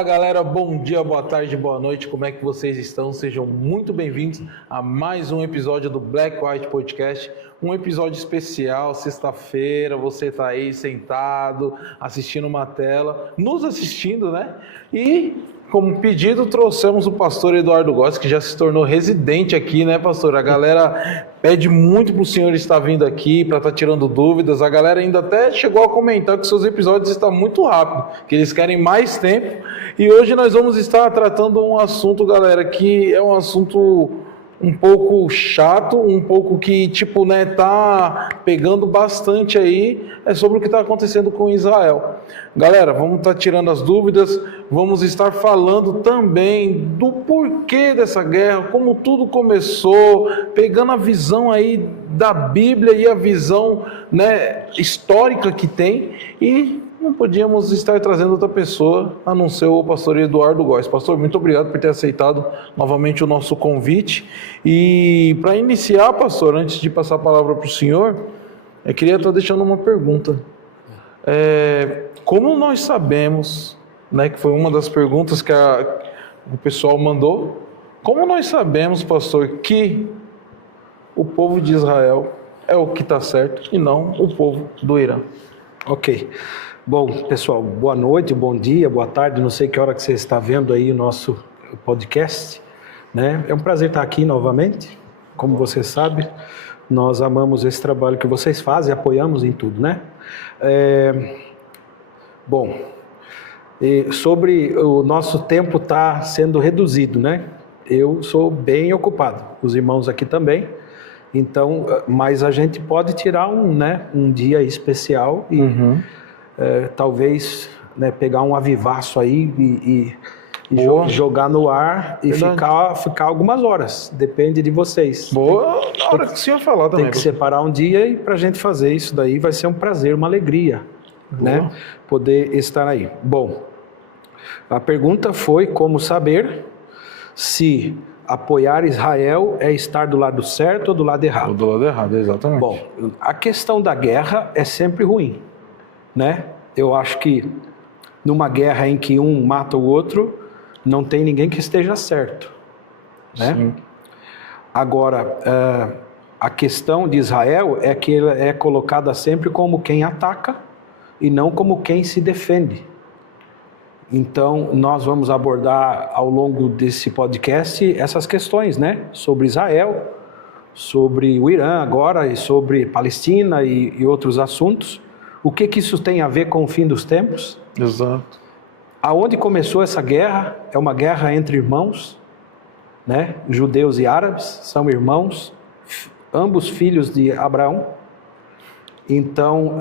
Fala galera, bom dia, boa tarde, boa noite, como é que vocês estão? Sejam muito bem-vindos a mais um episódio do Black White Podcast, um episódio especial, sexta-feira, você tá aí sentado, assistindo uma tela, nos assistindo, né? E como pedido, trouxemos o pastor Eduardo Góes, que já se tornou residente aqui, né, pastor? A galera pede muito para o senhor estar vindo aqui, para estar tirando dúvidas. A galera ainda até chegou a comentar que seus episódios estão muito rápidos, que eles querem mais tempo. E hoje nós vamos estar tratando um assunto, galera, que é um assunto um pouco chato, um pouco que, tipo, né, tá pegando bastante aí, é sobre o que está acontecendo com Israel. Galera, vamos estar tirando as dúvidas, vamos estar falando também do porquê dessa guerra, como tudo começou, pegando a visão aí da Bíblia e a visão, né, histórica que tem, e não podíamos estar trazendo outra pessoa a não ser o pastor Eduardo Góes. Pastor, muito obrigado por ter aceitado novamente o nosso convite. E para iniciar, pastor, antes de passar a palavra para o senhor, eu queria estar deixando uma pergunta. Como nós sabemos, né, que foi uma das perguntas que o pessoal mandou, como nós sabemos, pastor, que o povo de Israel é o que está certo e não o povo do Irã? Ok. Bom, pessoal, boa noite, bom dia, boa tarde, não sei que hora que você está vendo aí o nosso podcast, né? É um prazer estar aqui novamente, como você sabe, nós amamos esse trabalho que vocês fazem, apoiamos em tudo, né? Bom, sobre o nosso tempo está sendo reduzido, né? Eu sou bem ocupado, os irmãos aqui também, então, mas a gente pode tirar um dia especial e talvez, né, pegar um avivaço aí e jogar no ar e ficar algumas horas, depende de vocês. Boa, na hora que o senhor falar também. Tem que separar um dia e para a gente fazer isso daí vai ser um prazer, uma alegria, né, poder estar aí. Bom, a pergunta foi como saber se apoiar Israel é estar do lado certo ou do lado errado. Do lado errado, exatamente. Bom, a questão da guerra é sempre ruim, né? Eu acho que numa guerra em que um mata o outro, não tem ninguém que esteja certo, né? Sim. Agora, a questão de Israel é que ela é colocada sempre como quem ataca e não como quem se defende. Então, nós vamos abordar ao longo desse podcast essas questões, né? Sobre Israel, sobre o Irã agora e sobre Palestina e outros assuntos. O que isso tem a ver com o fim dos tempos? Exato. Aonde começou essa guerra? É uma guerra entre irmãos, né? Judeus e árabes são irmãos, ambos filhos de Abraão. Então,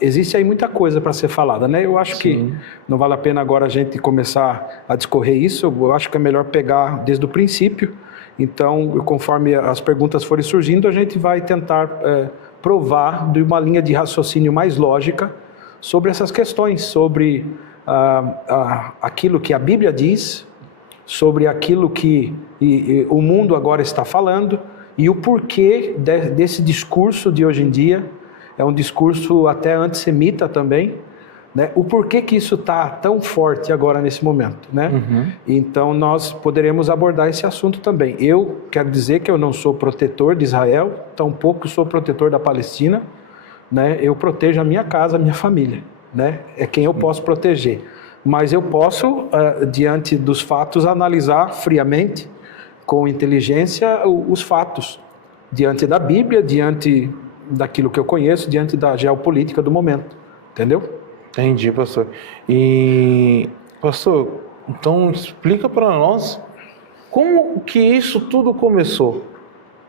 existe aí muita coisa para ser falada, né? Eu acho que não vale a pena agora a gente começar a discorrer isso. Eu acho que é melhor pegar desde o princípio. Então, conforme as perguntas forem surgindo, a gente vai tentar provar de uma linha de raciocínio mais lógica sobre essas questões, sobre aquilo que a Bíblia diz, sobre aquilo que o mundo agora está falando e o porquê desse discurso de hoje em dia. É um discurso até antissemita também, né? O porquê que isso está tão forte agora nesse momento, né? Então nós poderemos abordar esse assunto também. Eu quero dizer que eu não sou protetor de Israel, tampouco sou protetor da Palestina, né? Eu protejo a minha casa, a minha família, né? É quem eu posso proteger. Mas eu posso, diante dos fatos, analisar friamente, com inteligência, os fatos, diante da Bíblia, diante daquilo que eu conheço, diante da geopolítica do momento, entendeu? Entendi, pastor. E, pastor, então explica para nós como que isso tudo começou.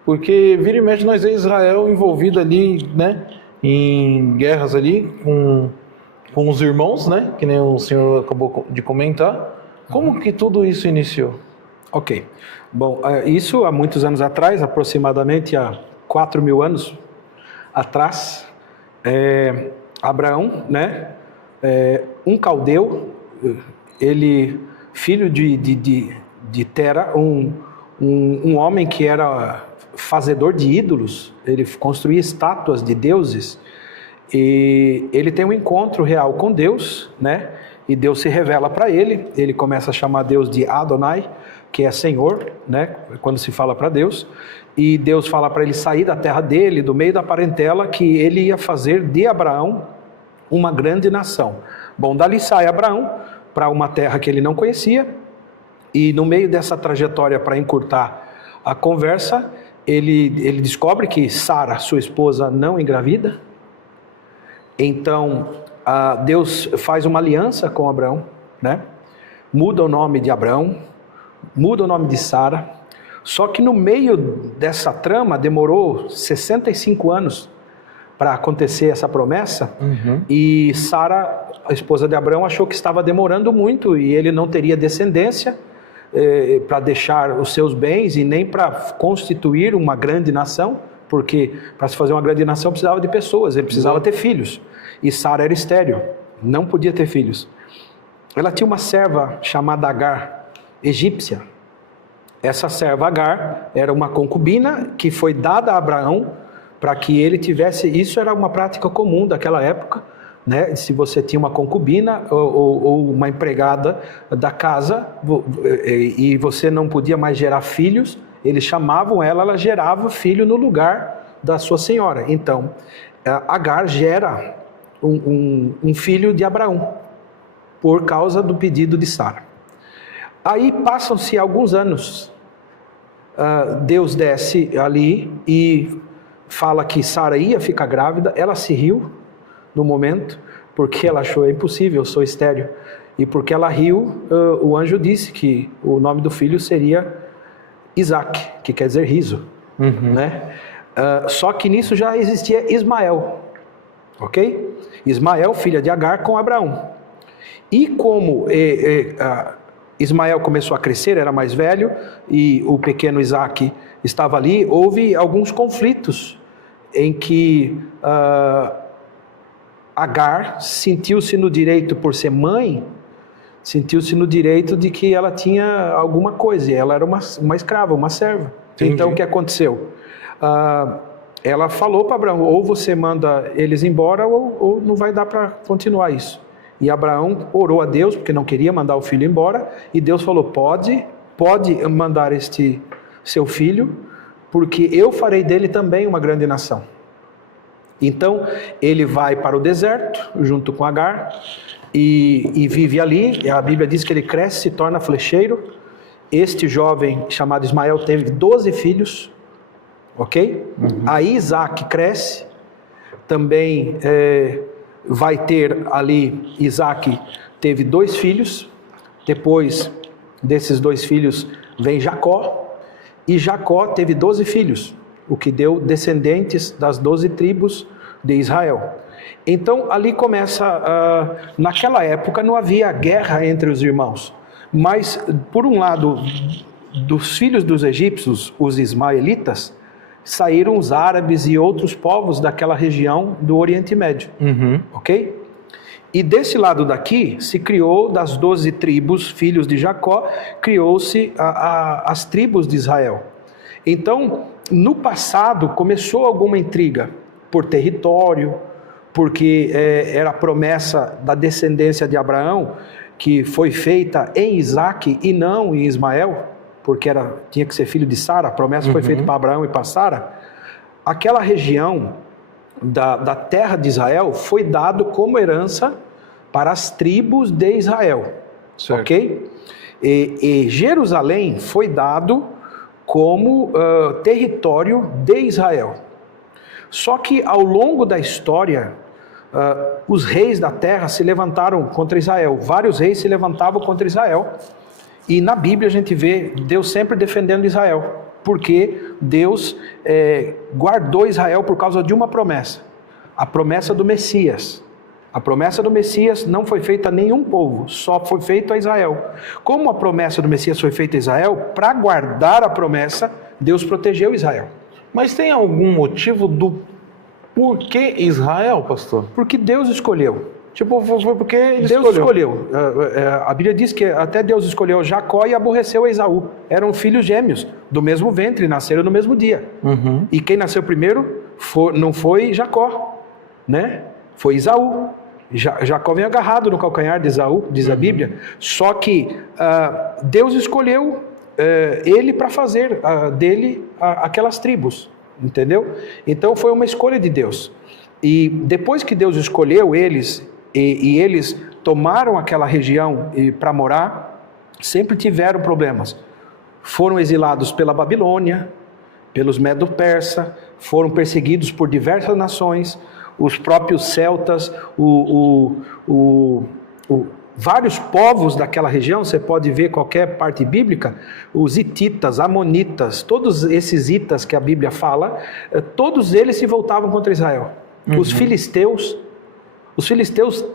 Porque vira e mexe nós é Israel envolvido ali, né, em guerras ali com os irmãos, né, que nem o senhor acabou de comentar. Como que tudo isso iniciou? Ok. Bom, isso há muitos anos atrás, aproximadamente há 4.000 anos atrás, Abraão, né, um caldeu, ele filho de Tera, um homem que era fazedor de ídolos, ele construía estátuas de deuses, e ele tem um encontro real com Deus, né, e Deus se revela para ele. Ele começa a chamar Deus de Adonai, que é Senhor, né? Quando se fala para Deus. E Deus fala para ele sair da terra dele, do meio da parentela, que ele ia fazer de Abraão uma grande nação. Bom, dali sai Abraão para uma terra que ele não conhecia, e no meio dessa trajetória, para encurtar a conversa, ele descobre que Sara, sua esposa, não engravida. Então, Deus faz uma aliança com Abraão, né? Muda o nome de Abraão, muda o nome de Sara. Só que no meio dessa trama demorou 65 anos para acontecer essa promessa. E Sara, a esposa de Abraão, achou que estava demorando muito e ele não teria descendência para deixar os seus bens e nem para constituir uma grande nação, porque para se fazer uma grande nação precisava de pessoas, ele precisava ter filhos. E Sara era estéril, não podia ter filhos. Ela tinha uma serva chamada Agar, egípcia. Essa serva Agar era uma concubina que foi dada a Abraão para que ele tivesse... Isso era uma prática comum daquela época, né? Se você tinha uma concubina ou uma empregada da casa e você não podia mais gerar filhos, eles chamavam ela gerava filho no lugar da sua senhora. Então, Agar gera um filho de Abraão por causa do pedido de Sara. Aí passam-se alguns anos, Deus desce ali e fala que Sara ia ficar grávida. Ela se riu no momento, porque ela achou impossível, eu sou estéril. E porque ela riu, o anjo disse que o nome do filho seria Isaac, que quer dizer riso. Né? Só que nisso já existia Ismael, ok? Ismael, filha de Agar, com Abraão. E como Ismael começou a crescer, era mais velho, e o pequeno Isaac estava ali, houve alguns conflitos em que Agar sentiu-se no direito, por ser mãe, sentiu-se no direito de que ela tinha alguma coisa, e ela era uma escrava, uma serva. Entendi. Então o que aconteceu? Ela falou para Abraão, ou você manda eles embora, ou não vai dar para continuar isso. E Abraão orou a Deus, porque não queria mandar o filho embora, e Deus falou, pode mandar este seu filho, porque eu farei dele também uma grande nação. Então, ele vai para o deserto, junto com Agar, e vive ali. A Bíblia diz que ele cresce, se torna flecheiro. Este jovem, chamado Ismael, teve 12 filhos, ok? Aí Isaac cresce, também vai ter ali, Isaac teve 2 filhos, depois desses 2 filhos vem Jacó, e Jacó teve 12 filhos, o que deu descendentes das 12 tribos de Israel. Então ali começa, naquela época não havia guerra entre os irmãos, mas por um lado, dos filhos dos egípcios, os ismaelitas, saíram os árabes e outros povos daquela região do Oriente Médio, ok? E desse lado daqui, se criou das 12 tribos, filhos de Jacó, criou-se as tribos de Israel. Então, no passado, começou alguma intriga por território, porque era a promessa da descendência de Abraão, que foi feita em Isaac e não em Ismael, porque tinha que ser filho de Sara, a promessa foi feita para Abraão e para Sara. Aquela região da terra de Israel foi dado como herança para as tribos de Israel, certo. Ok? E Jerusalém foi dado como território de Israel. Só que ao longo da história, os reis da terra se levantaram contra Israel. Vários reis se levantavam contra Israel. E na Bíblia a gente vê Deus sempre defendendo Israel, porque Deus guardou Israel por causa de uma promessa, a promessa do Messias. A promessa do Messias não foi feita a nenhum povo, só foi feita a Israel. Como a promessa do Messias foi feita a Israel, para guardar a promessa, Deus protegeu Israel. Mas tem algum motivo do porquê Israel, pastor? Porque Deus escolheu. Tipo, foi porque Deus escolheu. A Bíblia diz que até Deus escolheu Jacó e aborreceu Esaú. Eram filhos gêmeos, do mesmo ventre, nasceram no mesmo dia. E quem nasceu primeiro não foi Jacó, né? Foi Esaú. Jacó vem agarrado no calcanhar de Esaú, diz a Bíblia. Só que Deus escolheu ele para fazer dele aquelas tribos, entendeu? Então foi uma escolha de Deus. E depois que Deus escolheu eles, e eles tomaram aquela região para morar, sempre tiveram problemas. Foram exilados pela Babilônia, pelos Medo-Persa, foram perseguidos por diversas nações, os próprios celtas, vários povos daquela região, você pode ver qualquer parte bíblica, os hititas, amonitas, todos esses itas que a Bíblia fala, todos eles se voltavam contra Israel. Os filisteus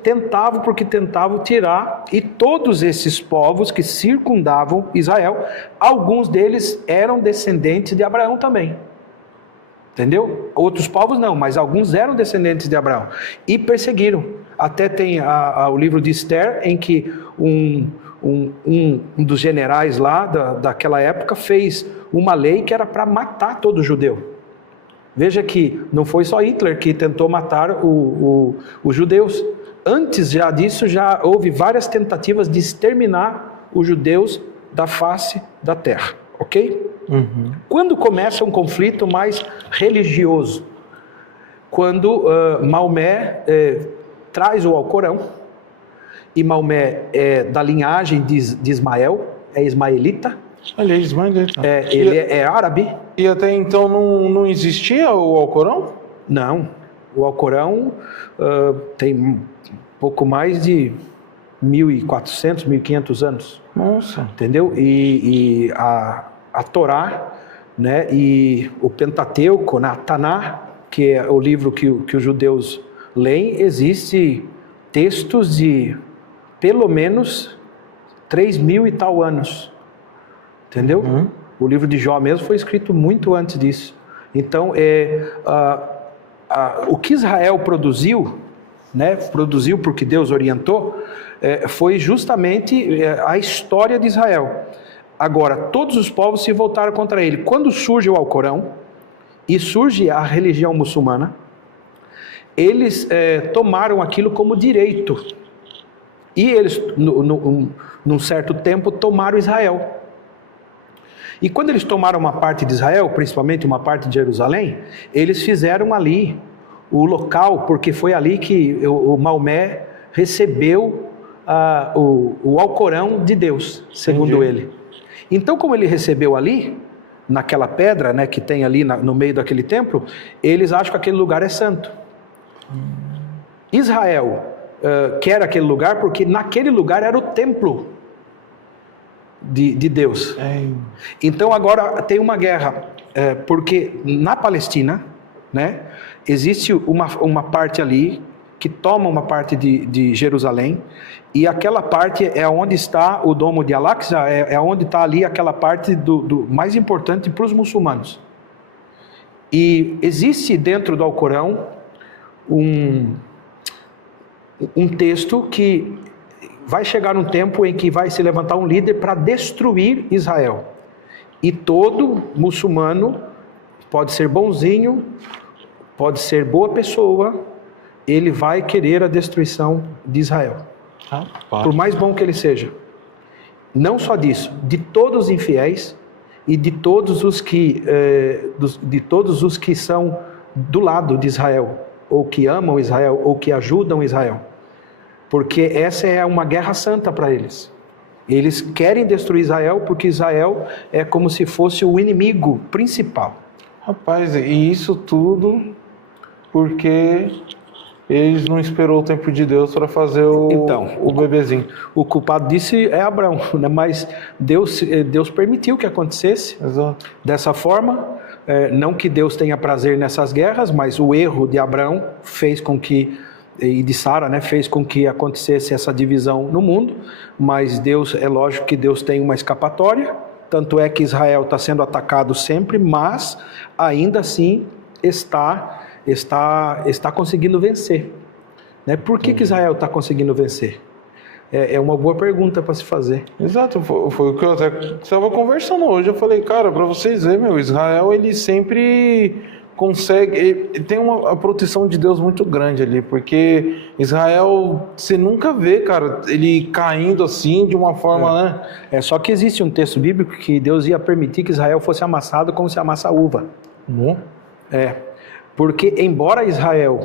tentavam tirar, e todos esses povos que circundavam Israel, alguns deles eram descendentes de Abraão também. Entendeu? Outros povos não, mas alguns eram descendentes de Abraão. E perseguiram. Até tem o livro de Esther, em que um dos generais lá daquela época fez uma lei que era para matar todo judeu. Veja que não foi só Hitler que tentou matar os judeus. Antes já disso, já houve várias tentativas de exterminar os judeus da face da terra. Ok? Quando começa um conflito mais religioso? Quando Maomé traz o Alcorão, e Maomé é da linhagem de Ismael, é ismaelita. Ele é ismaelita. Ele é árabe. E até então não existia o Alcorão? Não. O Alcorão tem pouco mais de 1.400, 1.500 anos. Nossa. Entendeu? E a Torá, né, e o Pentateuco, a Taná, que é o livro que os judeus leem, existe textos de pelo menos 3.000 e tal anos. Entendeu? O livro de Jó mesmo foi escrito muito antes disso. Então, o que Israel produziu, né, produziu porque Deus orientou, foi justamente a história de Israel. Agora, todos os povos se voltaram contra ele. Quando surge o Alcorão e surge a religião muçulmana, eles tomaram aquilo como direito. E eles, num certo tempo, tomaram Israel. E quando eles tomaram uma parte de Israel, principalmente uma parte de Jerusalém, eles fizeram ali o local, porque foi ali que o Maomé recebeu o Alcorão de Deus, segundo ele. Então, como ele recebeu ali, naquela pedra, né, que tem ali no meio daquele templo, eles acham que aquele lugar é santo. Israel quer aquele lugar porque naquele lugar era o templo de Deus. Então agora tem uma guerra, porque na Palestina, né, existe uma parte ali que toma uma parte de Jerusalém, e aquela parte é onde está o Domo de Al-Aqsa, é onde está ali aquela parte do mais importante para os muçulmanos. E existe dentro do Alcorão um texto que vai chegar um tempo em que vai se levantar um líder para destruir Israel. E todo muçulmano pode ser bonzinho, pode ser boa pessoa, ele vai querer a destruição de Israel. Por mais bom que ele seja. Não só disso, de todos os infiéis e de todos os que são do lado de Israel, ou que amam Israel, ou que ajudam Israel. Porque essa é uma guerra santa para eles. Eles querem destruir Israel porque Israel é como se fosse o inimigo principal. Rapaz, e isso tudo porque eles não esperou o tempo de Deus para fazer o bebezinho. O culpado disso é Abraão, né? Mas Deus permitiu que acontecesse. Exato. Dessa forma, não que Deus tenha prazer nessas guerras, mas o erro de Abraão fez com que, e de Sara, né, fez com que acontecesse essa divisão no mundo, mas Deus, é lógico que Deus tem uma escapatória, tanto é que Israel está sendo atacado sempre, mas ainda assim está conseguindo vencer. Né? Por que Israel está conseguindo vencer? É uma boa pergunta para se fazer. Exato, foi o que eu até estava conversando hoje. Eu falei, cara, para vocês verem, Israel, ele sempre consegue... Tem a proteção de Deus muito grande ali, porque Israel, você nunca vê, cara, ele caindo assim de uma forma, né? Só que existe um texto bíblico que Deus ia permitir que Israel fosse amassado como se amassa a uva. Porque embora Israel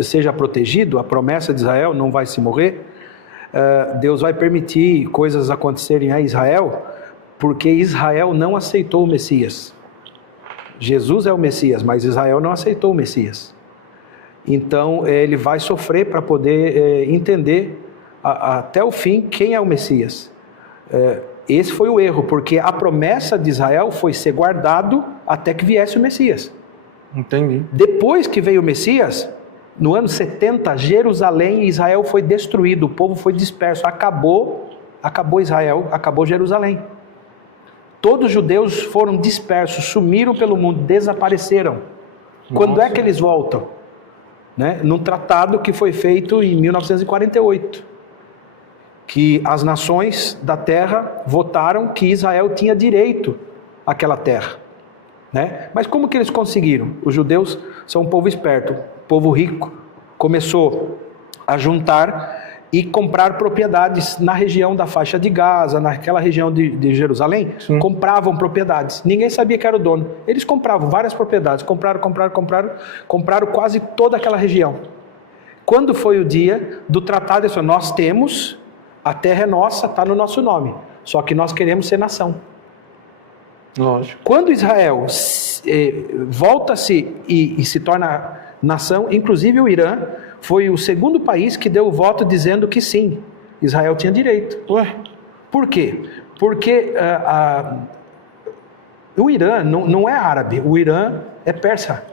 seja protegido, a promessa de Israel não vai se morrer, Deus vai permitir coisas acontecerem a Israel, porque Israel não aceitou o Messias. Jesus é o Messias, mas Israel não aceitou o Messias. Então ele vai sofrer para poder entender até o fim quem é o Messias. Esse foi o erro, porque a promessa de Israel foi ser guardado até que viesse o Messias. Entendi. Depois que veio o Messias, no ano 70, Jerusalém e Israel foi destruído, o povo foi disperso, acabou Israel, acabou Jerusalém. Todos os judeus foram dispersos, sumiram pelo mundo, desapareceram. Quando é que eles voltam? Num tratado que foi feito em 1948, que as nações da terra votaram que Israel tinha direito àquela terra. Mas como que eles conseguiram? Os judeus são um povo esperto, povo rico, começou a juntar e comprar propriedades na região da faixa de Gaza, naquela região de Jerusalém. Sim. Compravam propriedades, ninguém sabia que era o dono, eles compravam várias propriedades, compraram quase toda aquela região. Quando foi o dia do tratado, eles falaram, nós temos, a terra é nossa, está no nosso nome, só que nós queremos ser nação. Lógico. Quando Israel volta-se e se torna nação, inclusive o Irã foi o segundo país que deu o voto dizendo que sim, Israel tinha direito. Por quê? Porque o Irã não é árabe, o Irã é persa.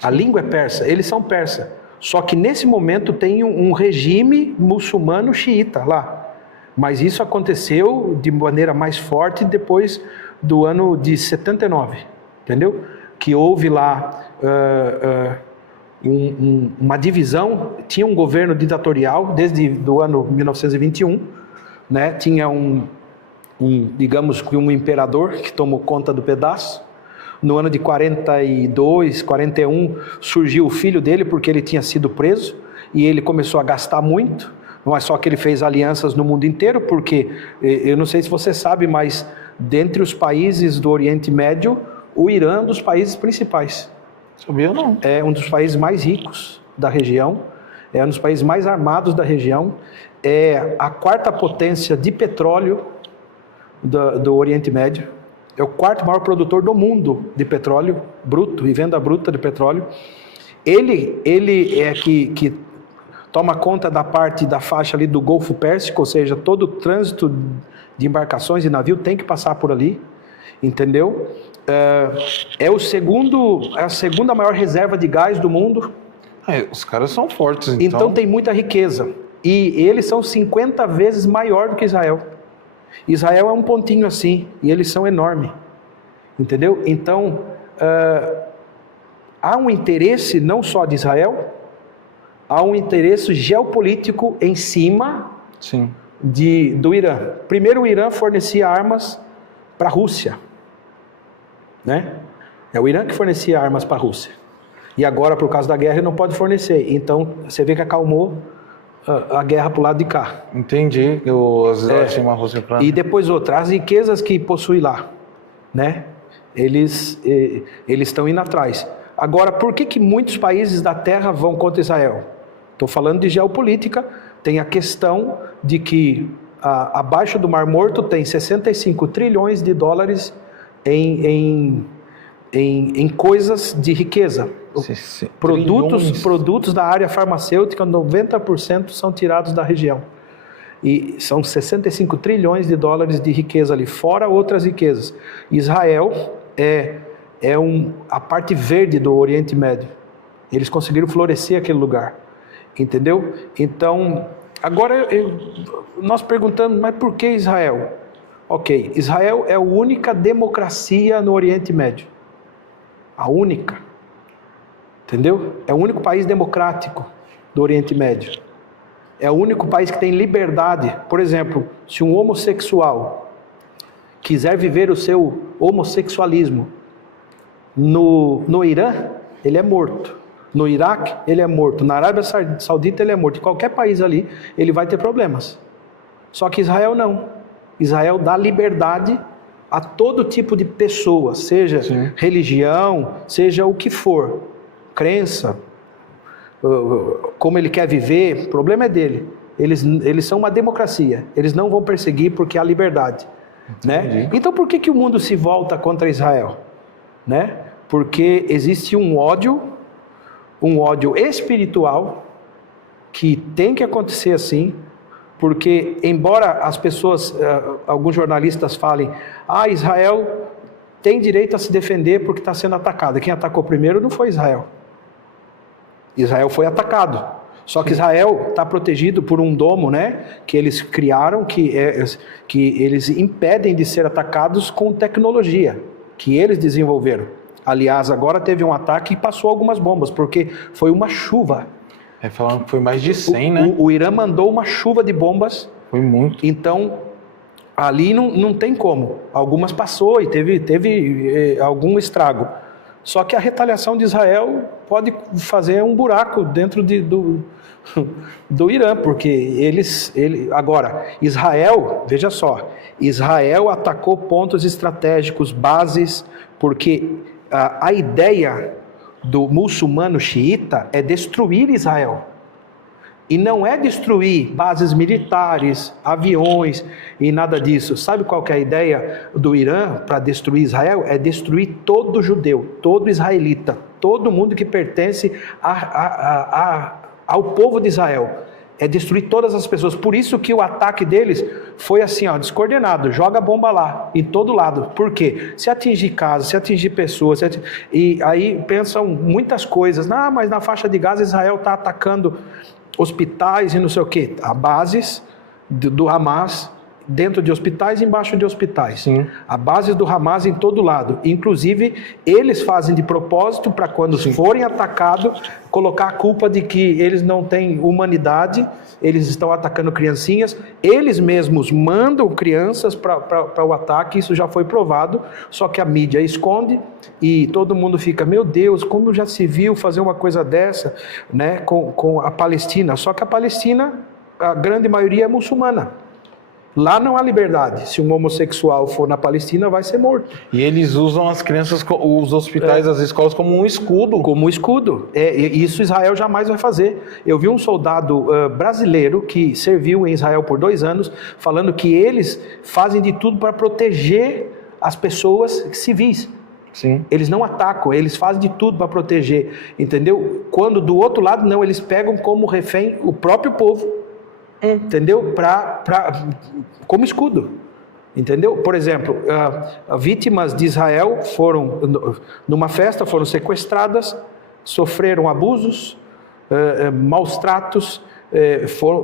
A língua é persa, eles são persa. Só que nesse momento tem um regime muçulmano xiita lá. Mas isso aconteceu de maneira mais forte depois do ano de 79, entendeu? Que houve lá uma divisão, tinha um governo ditatorial desde o ano 1921, tinha digamos que um imperador que tomou conta do pedaço. No ano de 42, 41, surgiu o filho dele porque ele tinha sido preso e ele começou a gastar muito. Não é só que ele fez alianças no mundo inteiro, porque, eu não sei se você sabe, mas dentre os países do Oriente Médio, o Irã é um dos países principais. Sabia não? É um dos países mais ricos da região, é um dos países mais armados da região, é a quarta potência de petróleo do Oriente Médio, é o quarto maior produtor do mundo de petróleo bruto e venda bruta de petróleo. Ele é que toma conta da parte da faixa ali do Golfo Pérsico, ou seja, todo o trânsito de embarcações e navio tem que passar por ali, entendeu? É a segunda maior reserva de gás do mundo. Os caras são fortes, então. Então tem muita riqueza. E eles são 50 vezes maior do que Israel. Israel é um pontinho assim, e eles são enormes, entendeu? Então, há um interesse não só de Israel, há um interesse geopolítico em cima Sim. do Irã. Primeiro, o Irã fornecia armas para a Rússia, É o Irã que fornecia armas para a Rússia. E agora, por causa da guerra, ele não pode fornecer. Então, você vê que acalmou a guerra para o lado de cá. Entendi. E depois outra, as riquezas que possui lá, eles estão indo atrás. Agora, por que muitos países da Terra vão contra Israel? Estou falando de geopolítica. Tem a questão de que abaixo do Mar Morto tem 65 trilhões de dólares em coisas de riqueza. Produtos da área farmacêutica, 90% são tirados da região. E são 65 trilhões de dólares de riqueza ali, fora outras riquezas. Israel é a parte verde do Oriente Médio. Eles conseguiram florescer aquele lugar, entendeu? Então, agora nós perguntamos, mas por que Israel? Ok, Israel é a única democracia no Oriente Médio. A única. Entendeu? É o único país democrático do Oriente Médio. É o único país que tem liberdade. Por exemplo, se um homossexual quiser viver o seu homossexualismo, No Irã, ele é morto. No Iraque, ele é morto. Na Arábia Saudita, ele é morto. Em qualquer país ali, ele vai ter problemas. Só que Israel não. Israel dá liberdade a todo tipo de pessoa, seja religião, seja o que for, crença, como ele quer viver, o problema é dele. Eles são uma democracia, eles não vão perseguir porque há liberdade. Né? Então por que o mundo se volta contra Israel? Né? Porque existe um ódio espiritual que tem que acontecer assim, porque embora as pessoas, alguns jornalistas falem, Israel tem direito a se defender porque está sendo atacado. Quem atacou primeiro não foi Israel. Israel foi atacado. Só que Israel está protegido por um domo, né, que eles criaram, que eles impedem de ser atacados com tecnologia, que eles desenvolveram. Aliás, agora teve um ataque e passou algumas bombas, porque foi uma chuva. Falando que foi mais de 100, né? O Irã mandou uma chuva de bombas. Foi muito. Então, ali não tem como. Algumas passou e teve algum estrago. Só que a retaliação de Israel pode fazer um buraco dentro do Irã, porque agora, Israel, veja só, Israel atacou pontos estratégicos, bases, porque a ideia do muçulmano xiita é destruir Israel. E não é destruir bases militares, aviões e nada disso. Sabe qual que é a ideia do Irã para destruir Israel? É destruir todo judeu, todo israelita, todo mundo que pertence ao povo de Israel. É destruir todas as pessoas. Por isso que o ataque deles foi assim, descoordenado. Joga bomba lá, em todo lado. Por quê? Se atingir casas, se atingir pessoas. E aí pensam muitas coisas. Mas na faixa de Gaza Israel está atacando hospitais e não sei o quê. Há bases do Hamas dentro de hospitais e embaixo de hospitais. Sim. Há bases do Hamas em todo lado. Inclusive, eles fazem de propósito para quando forem atacados, colocar a culpa de que eles não têm humanidade, eles estão atacando criancinhas. Eles mesmos mandam crianças para o ataque, isso já foi provado, só que a mídia esconde e todo mundo fica, meu Deus, como já se viu fazer uma coisa dessa, né, com a Palestina. Só que a Palestina, a grande maioria é muçulmana. Lá não há liberdade. Se um homossexual for na Palestina, vai ser morto. E eles usam as crianças, os hospitais, as escolas como um escudo. Como um escudo. Isso Israel jamais vai fazer. Eu vi um soldado brasileiro que serviu em Israel por 2 anos, falando que eles fazem de tudo para proteger as pessoas civis. Sim. Eles não atacam, eles fazem de tudo para proteger. Entendeu? Quando do outro lado, não, eles pegam como refém o próprio povo. Entendeu? Como escudo. Entendeu? Por exemplo, vítimas de Israel foram, numa festa, foram sequestradas, sofreram abusos, maus tratos,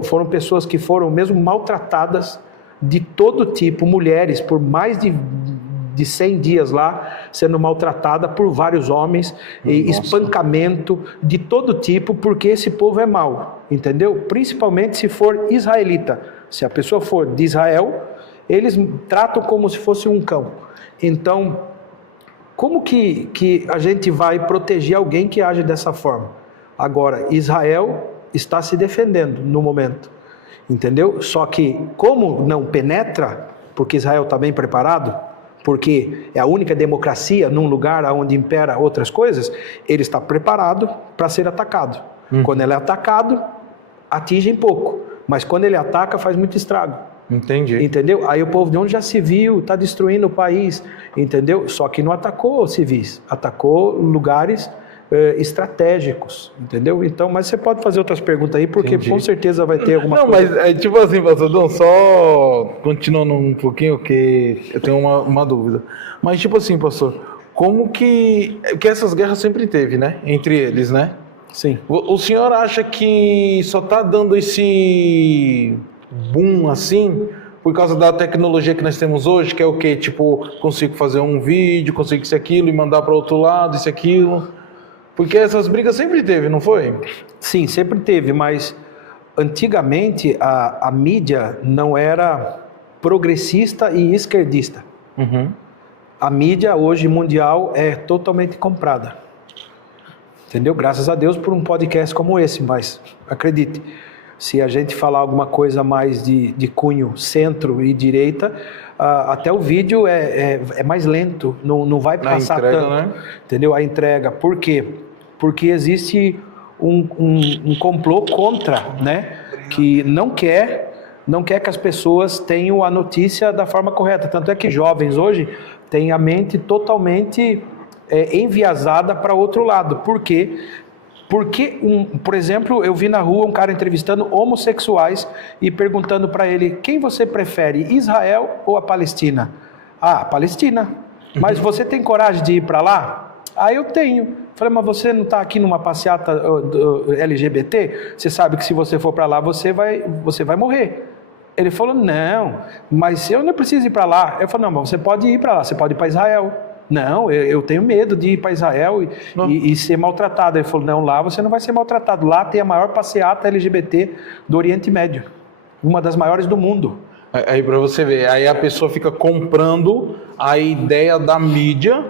foram pessoas que foram mesmo maltratadas de todo tipo, mulheres, por mais de 100 dias lá, sendo maltratada por vários homens, e espancamento de todo tipo, porque esse povo é mau, entendeu? Principalmente se for israelita. Se a pessoa for de Israel, eles tratam como se fosse um cão. Então, como que a gente vai proteger alguém que age dessa forma? Agora, Israel está se defendendo no momento, entendeu? Só que, como não penetra, porque Israel está bem preparado, porque é a única democracia num lugar onde impera outras coisas, ele está preparado para ser atacado. Quando ele é atacado, atinge pouco, mas quando ele ataca, faz muito estrago. Entendi. Entendeu? Aí o povo de onde já se viu, está destruindo o país, entendeu? Só que não atacou civis, atacou lugares estratégicos, entendeu? Então, mas você pode fazer outras perguntas aí, porque com certeza vai ter alguma coisa. Não, mas tipo assim, pastor Dom, só continuando um pouquinho, que eu tenho uma dúvida. Mas tipo assim, pastor, como que essas guerras sempre teve, né? Entre eles, né? Sim. O senhor acha que só está dando esse boom assim por causa da tecnologia que nós temos hoje, que é o quê? Tipo, consigo fazer um vídeo, consigo isso aquilo e mandar para outro lado, isso aquilo. Porque essas brigas sempre teve, não foi? Sim, sempre teve, mas antigamente a mídia não era progressista e esquerdista. a mídia hoje mundial é totalmente comprada. Entendeu? Graças a Deus por um podcast como esse, mas acredite, se a gente falar alguma coisa mais de cunho centro e direita, até o vídeo é mais lento, não vai passar entrega, tanto, né? entendeu? A entrega. Por quê? Porque existe um complô contra, né? Que não quer que as pessoas tenham a notícia da forma correta. Tanto é que jovens hoje têm a mente totalmente enviesada para outro lado. Por quê? Porque, por exemplo, eu vi na rua um cara entrevistando homossexuais e perguntando para ele: quem você prefere, Israel ou a Palestina? Ah, a Palestina. Mas você tem coragem de ir para lá? Ah, eu tenho. Falei, mas você não está aqui numa passeata LGBT? Você sabe que se você for para lá, você vai morrer. Ele falou, não, mas eu não preciso ir para lá. Eu falei, não, mas você pode ir para lá, você pode ir para Israel. Não, eu tenho medo de ir para Israel e ser maltratado. Ele falou, não, lá você não vai ser maltratado. Lá tem a maior passeata LGBT do Oriente Médio. Uma das maiores do mundo. Aí para você ver, aí a pessoa fica comprando a ideia da mídia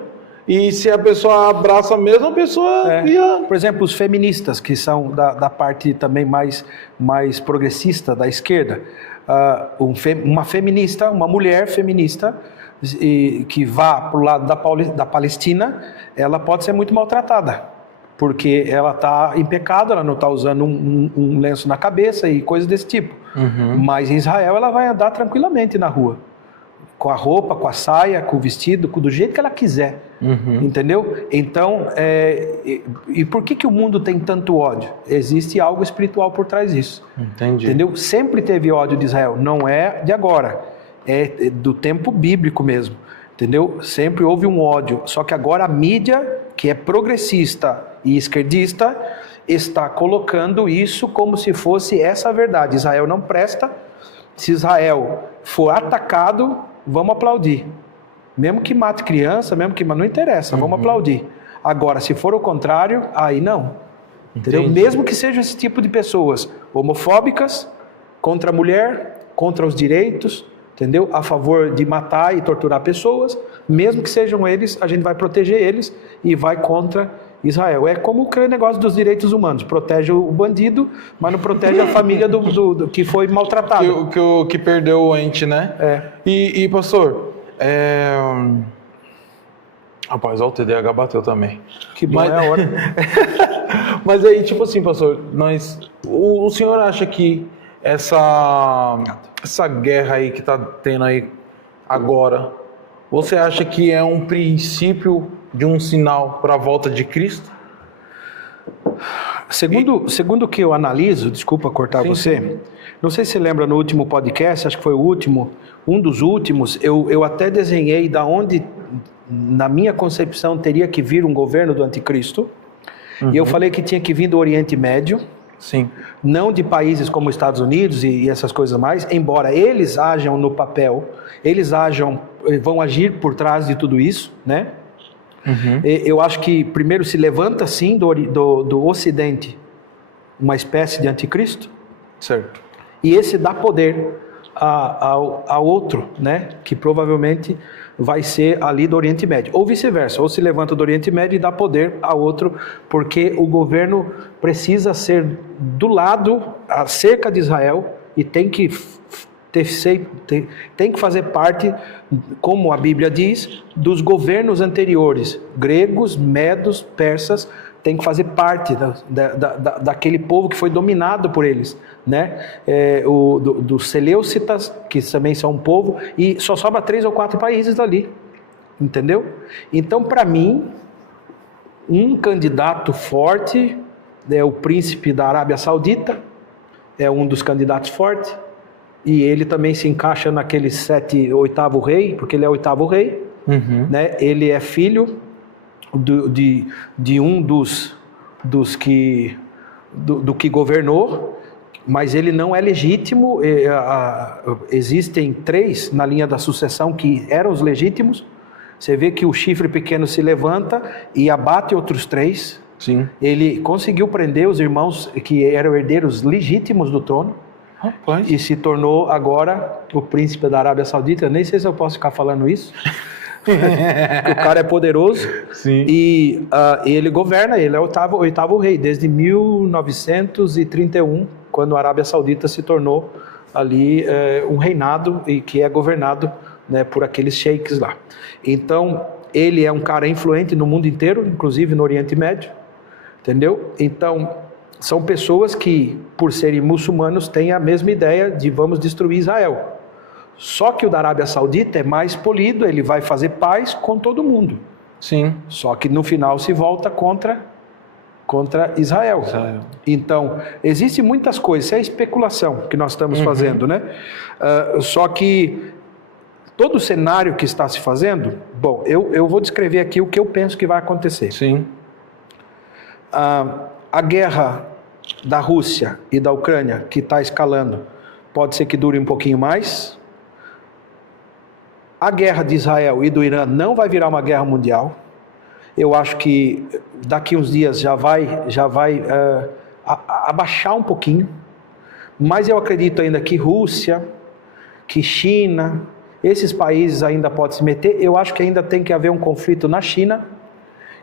e se a pessoa abraça mesmo, a pessoa ia... Por exemplo, os feministas, que são da parte também mais progressista da esquerda. Uma feminista, uma mulher feminista que vá para o lado da Palestina, ela pode ser muito maltratada, porque ela está em pecado, ela não está usando um lenço na cabeça e coisas desse tipo. Mas em Israel ela vai andar tranquilamente na rua, com a roupa, com a saia, com o vestido, do jeito que ela quiser, entendeu? Então, e por que o mundo tem tanto ódio? Existe algo espiritual por trás disso. Entendi. Entendeu? Sempre teve ódio de Israel, não é de agora. É do tempo bíblico mesmo, entendeu? Sempre houve um ódio, só que agora a mídia, que é progressista e esquerdista, está colocando isso como se fosse essa a verdade. Israel não presta, se Israel for atacado, vamos aplaudir. Mesmo que mate criança, mas não interessa, vamos aplaudir. Agora, se for o contrário, aí não. Entendeu? Mesmo que seja esse tipo de pessoas homofóbicas, contra a mulher, contra os direitos, entendeu? A favor de matar e torturar pessoas, mesmo que sejam eles, a gente vai proteger eles e vai contra Israel. É como o negócio dos direitos humanos, protege o bandido, mas não protege a família do que foi maltratado. Que perdeu o ente, né? E pastor, rapaz, olha o TDAH bateu também. Que bom, é a hora. Mas aí, tipo assim, pastor, o senhor acha que essa guerra aí que está tendo aí agora, você acha que é um princípio de um sinal para a volta de Cristo? Segundo o que eu analiso, desculpa cortar você, não sei se você lembra no último podcast, acho que foi o último, um dos últimos, eu até desenhei da onde, na minha concepção, teria que vir um governo do anticristo, e eu falei que tinha que vir do Oriente Médio, Sim. Não de países como os Estados Unidos e essas coisas mais, embora eles ajam no papel, vão agir por trás de tudo isso, né? Eu acho que primeiro se levanta sim do Ocidente uma espécie de anticristo, Certo. e esse dá poder a outro, né? Que provavelmente vai ser ali do Oriente Médio, ou vice-versa, ou se levanta do Oriente Médio e dá poder a outro, porque o governo precisa ser do lado, acerca de Israel, e tem que fazer parte, como a Bíblia diz, dos governos anteriores, gregos, medos, persas, tem que fazer parte daquele povo que foi dominado por eles, né? Dos Seleucitas, que também são um povo, e só sobra 3 ou 4 países dali, entendeu? Então, para mim, um candidato forte é o príncipe da Arábia Saudita, é um dos candidatos fortes, e ele também se encaixa naquele 8º rei, porque ele é o 8º rei, né? Ele é filho de um dos que governou, mas ele não é legítimo. Existem 3 na linha da sucessão que eram os legítimos. Você vê que o chifre pequeno se levanta e abate outros 3. Sim. Ele conseguiu prender os irmãos que eram herdeiros legítimos do trono. E se tornou agora o príncipe da Arábia Saudita. Nem sei se eu posso ficar falando isso, O cara é poderoso. Sim. E ele governa, ele é o oitavo rei, desde 1931, quando a Arábia Saudita se tornou ali um reinado e que é governado, né, por aqueles sheiks lá. Então, ele é um cara influente no mundo inteiro, inclusive no Oriente Médio, entendeu? Então, são pessoas que, por serem muçulmanos, têm a mesma ideia de vamos destruir Israel. Só que o da Arábia Saudita é mais polido, ele vai fazer paz com todo mundo. Sim. Só que no final se volta contra Israel. Então, existe muitas coisas, isso é especulação que nós estamos fazendo, né? Só que todo o cenário que está se fazendo, bom, eu vou descrever aqui o que eu penso que vai acontecer. Sim. A guerra da Rússia e da Ucrânia, que está escalando, pode ser que dure um pouquinho mais. A guerra de Israel e do Irã não vai virar uma guerra mundial. Eu acho que daqui uns dias já vai abaixar um pouquinho. Mas eu acredito ainda que Rússia, que China, esses países ainda podem se meter. Eu acho que ainda tem que haver um conflito na China,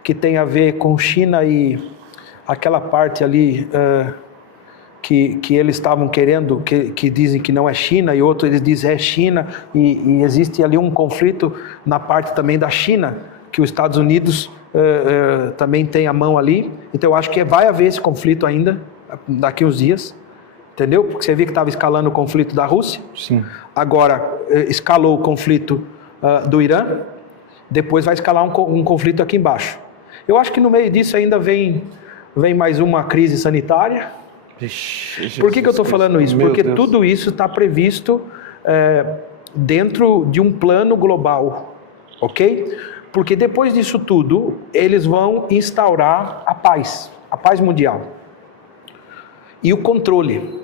que tem a ver com China e aquela parte ali que eles estavam querendo, que dizem que não é China, e outro eles dizem é China, e existe ali um conflito na parte também da China, que os Estados Unidos também tem a mão ali. Então eu acho que vai haver esse conflito ainda, daqui uns dias, entendeu? Porque você viu que estava escalando o conflito da Rússia, Sim. Agora escalou o conflito do Irã, depois vai escalar um conflito aqui embaixo. Eu acho que no meio disso ainda vem mais uma crise sanitária. Por que eu estou falando isso? Porque tudo isso está previsto dentro de um plano global, ok? Porque depois disso tudo, eles vão instaurar a paz mundial. E o controle.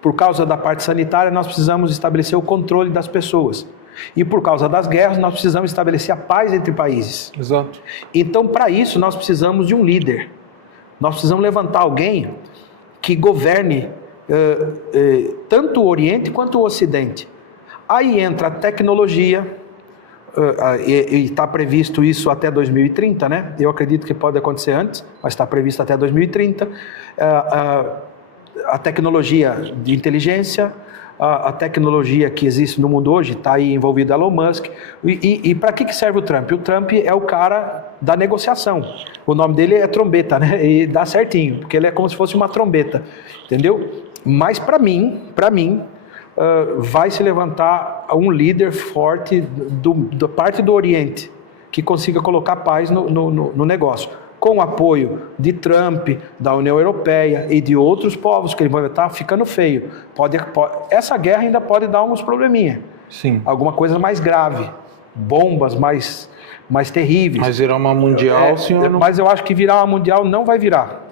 Por causa da parte sanitária, nós precisamos estabelecer o controle das pessoas. E por causa das guerras, nós precisamos estabelecer a paz entre países. Exato. Então, para isso, nós precisamos de um líder. Nós precisamos levantar alguém que governe tanto o Oriente quanto o Ocidente. Aí entra a tecnologia, e está previsto isso até 2030, né? Eu acredito que pode acontecer antes, mas está previsto até 2030. A tecnologia de inteligência, a tecnologia que existe no mundo hoje, está aí envolvido Elon Musk. E para que serve o Trump? O Trump é o cara da negociação. O nome dele é trombeta, né? E dá certinho, porque ele é como se fosse uma trombeta, entendeu? Mas para mim, vai se levantar um líder forte da parte do Oriente, que consiga colocar paz no negócio, com o apoio de Trump, da União Europeia e de outros povos, que ele vai estar ficando feio. Essa guerra ainda pode dar uns probleminha. Sim. Alguma coisa mais grave, bombas mais terríveis. Mas virar uma mundial, senhor? Mas eu acho que virar uma mundial não vai virar.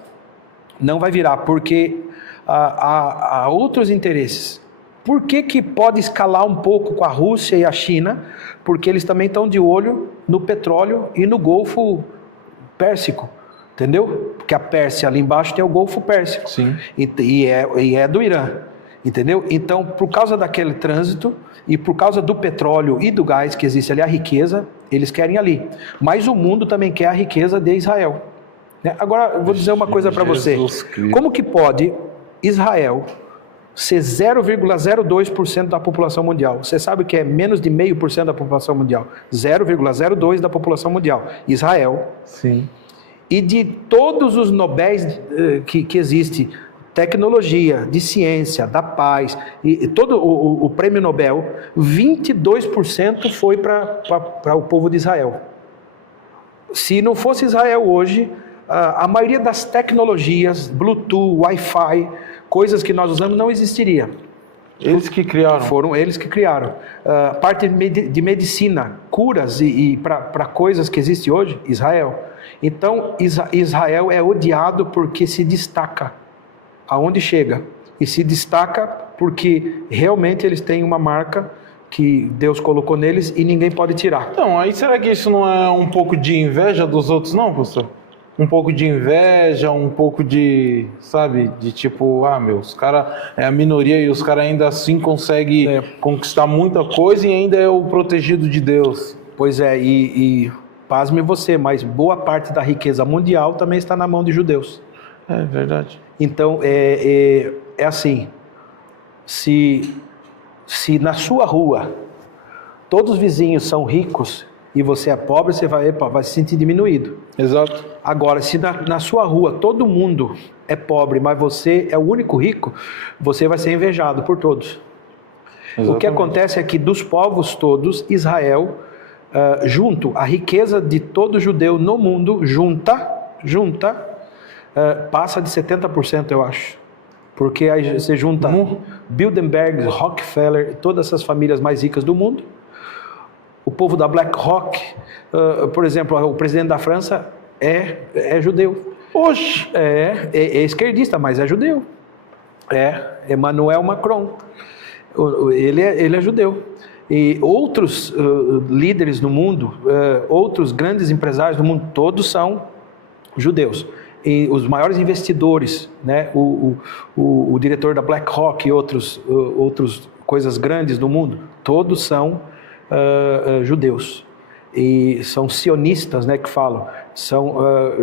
Não vai virar, porque há outros interesses. Por que pode escalar um pouco com a Rússia e a China? Porque eles também estão de olho no petróleo e no Golfo Pérsico, entendeu? Porque a Pérsia ali embaixo tem o Golfo Pérsico. Sim. E é do Irã, entendeu? Então, por causa daquele trânsito e por causa do petróleo e do gás que existe ali, a riqueza, eles querem ali. Mas o mundo também quer a riqueza de Israel. Agora, eu vou dizer uma coisa para você. Como que pode Israel ser 0,02% da população mundial? Você sabe que é menos de 0,5% da população mundial. 0,02% da população mundial. Israel. Sim. E de todos os Nobéis que existe, tecnologia, de ciência, da paz, e todo o prêmio Nobel, 22% foi para o povo de Israel. Se não fosse Israel hoje, a maioria das tecnologias, Bluetooth, Wi-Fi, coisas que nós usamos, não existiria. Eles que criaram. Foram eles que criaram. Parte de medicina, curas e para coisas que existem hoje, Israel. Então, Israel é odiado porque se destaca aonde chega. E se destaca porque realmente eles têm uma marca que Deus colocou neles e ninguém pode tirar. Então, aí será que isso não é um pouco de inveja dos outros, não, pastor? Um pouco de inveja, um pouco de, sabe, de tipo, os caras é a minoria e os caras ainda assim conseguem conquistar muita coisa e ainda é o protegido de Deus. Pois é, e pasme você, mas boa parte da riqueza mundial também está na mão de judeus. É verdade. Então, é assim, se na sua rua todos os vizinhos são ricos e você é pobre, você vai se sentir diminuído. Exato. Agora, se na sua rua todo mundo é pobre, mas você é o único rico, você vai ser invejado por todos. Exatamente. O que acontece é que dos povos todos, Israel, junto, a riqueza de todo judeu no mundo, passa de 70%, eu acho. Porque aí você junta Bilderberg, Rockefeller, todas essas famílias mais ricas do mundo. O povo da BlackRock, por exemplo, o presidente da França é judeu. Oxe! É esquerdista, mas é judeu. Emmanuel Macron. Ele é judeu. E outros líderes no mundo, outros grandes empresários do mundo, todos são judeus. E os maiores investidores, né, o diretor da BlackRock e outros coisas grandes do mundo, todos são judeus. E são sionistas, né, que falam.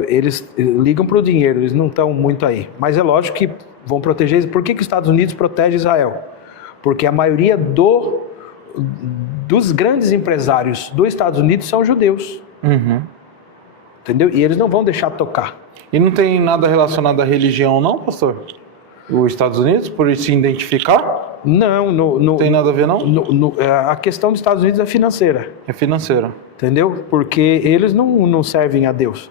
Eles ligam para o dinheiro, eles não estão muito aí. Mas é lógico que vão proteger. Por que os Estados Unidos protege Israel? Porque a maioria dos grandes empresários dos Estados Unidos são judeus. Uhum. Entendeu? E eles não vão deixar tocar. E não tem nada relacionado à religião, não, pastor? Os Estados Unidos, por se identificar? Não. Não tem nada a ver, não? A questão dos Estados Unidos é financeira. É financeira. Entendeu? Porque eles não servem a Deus.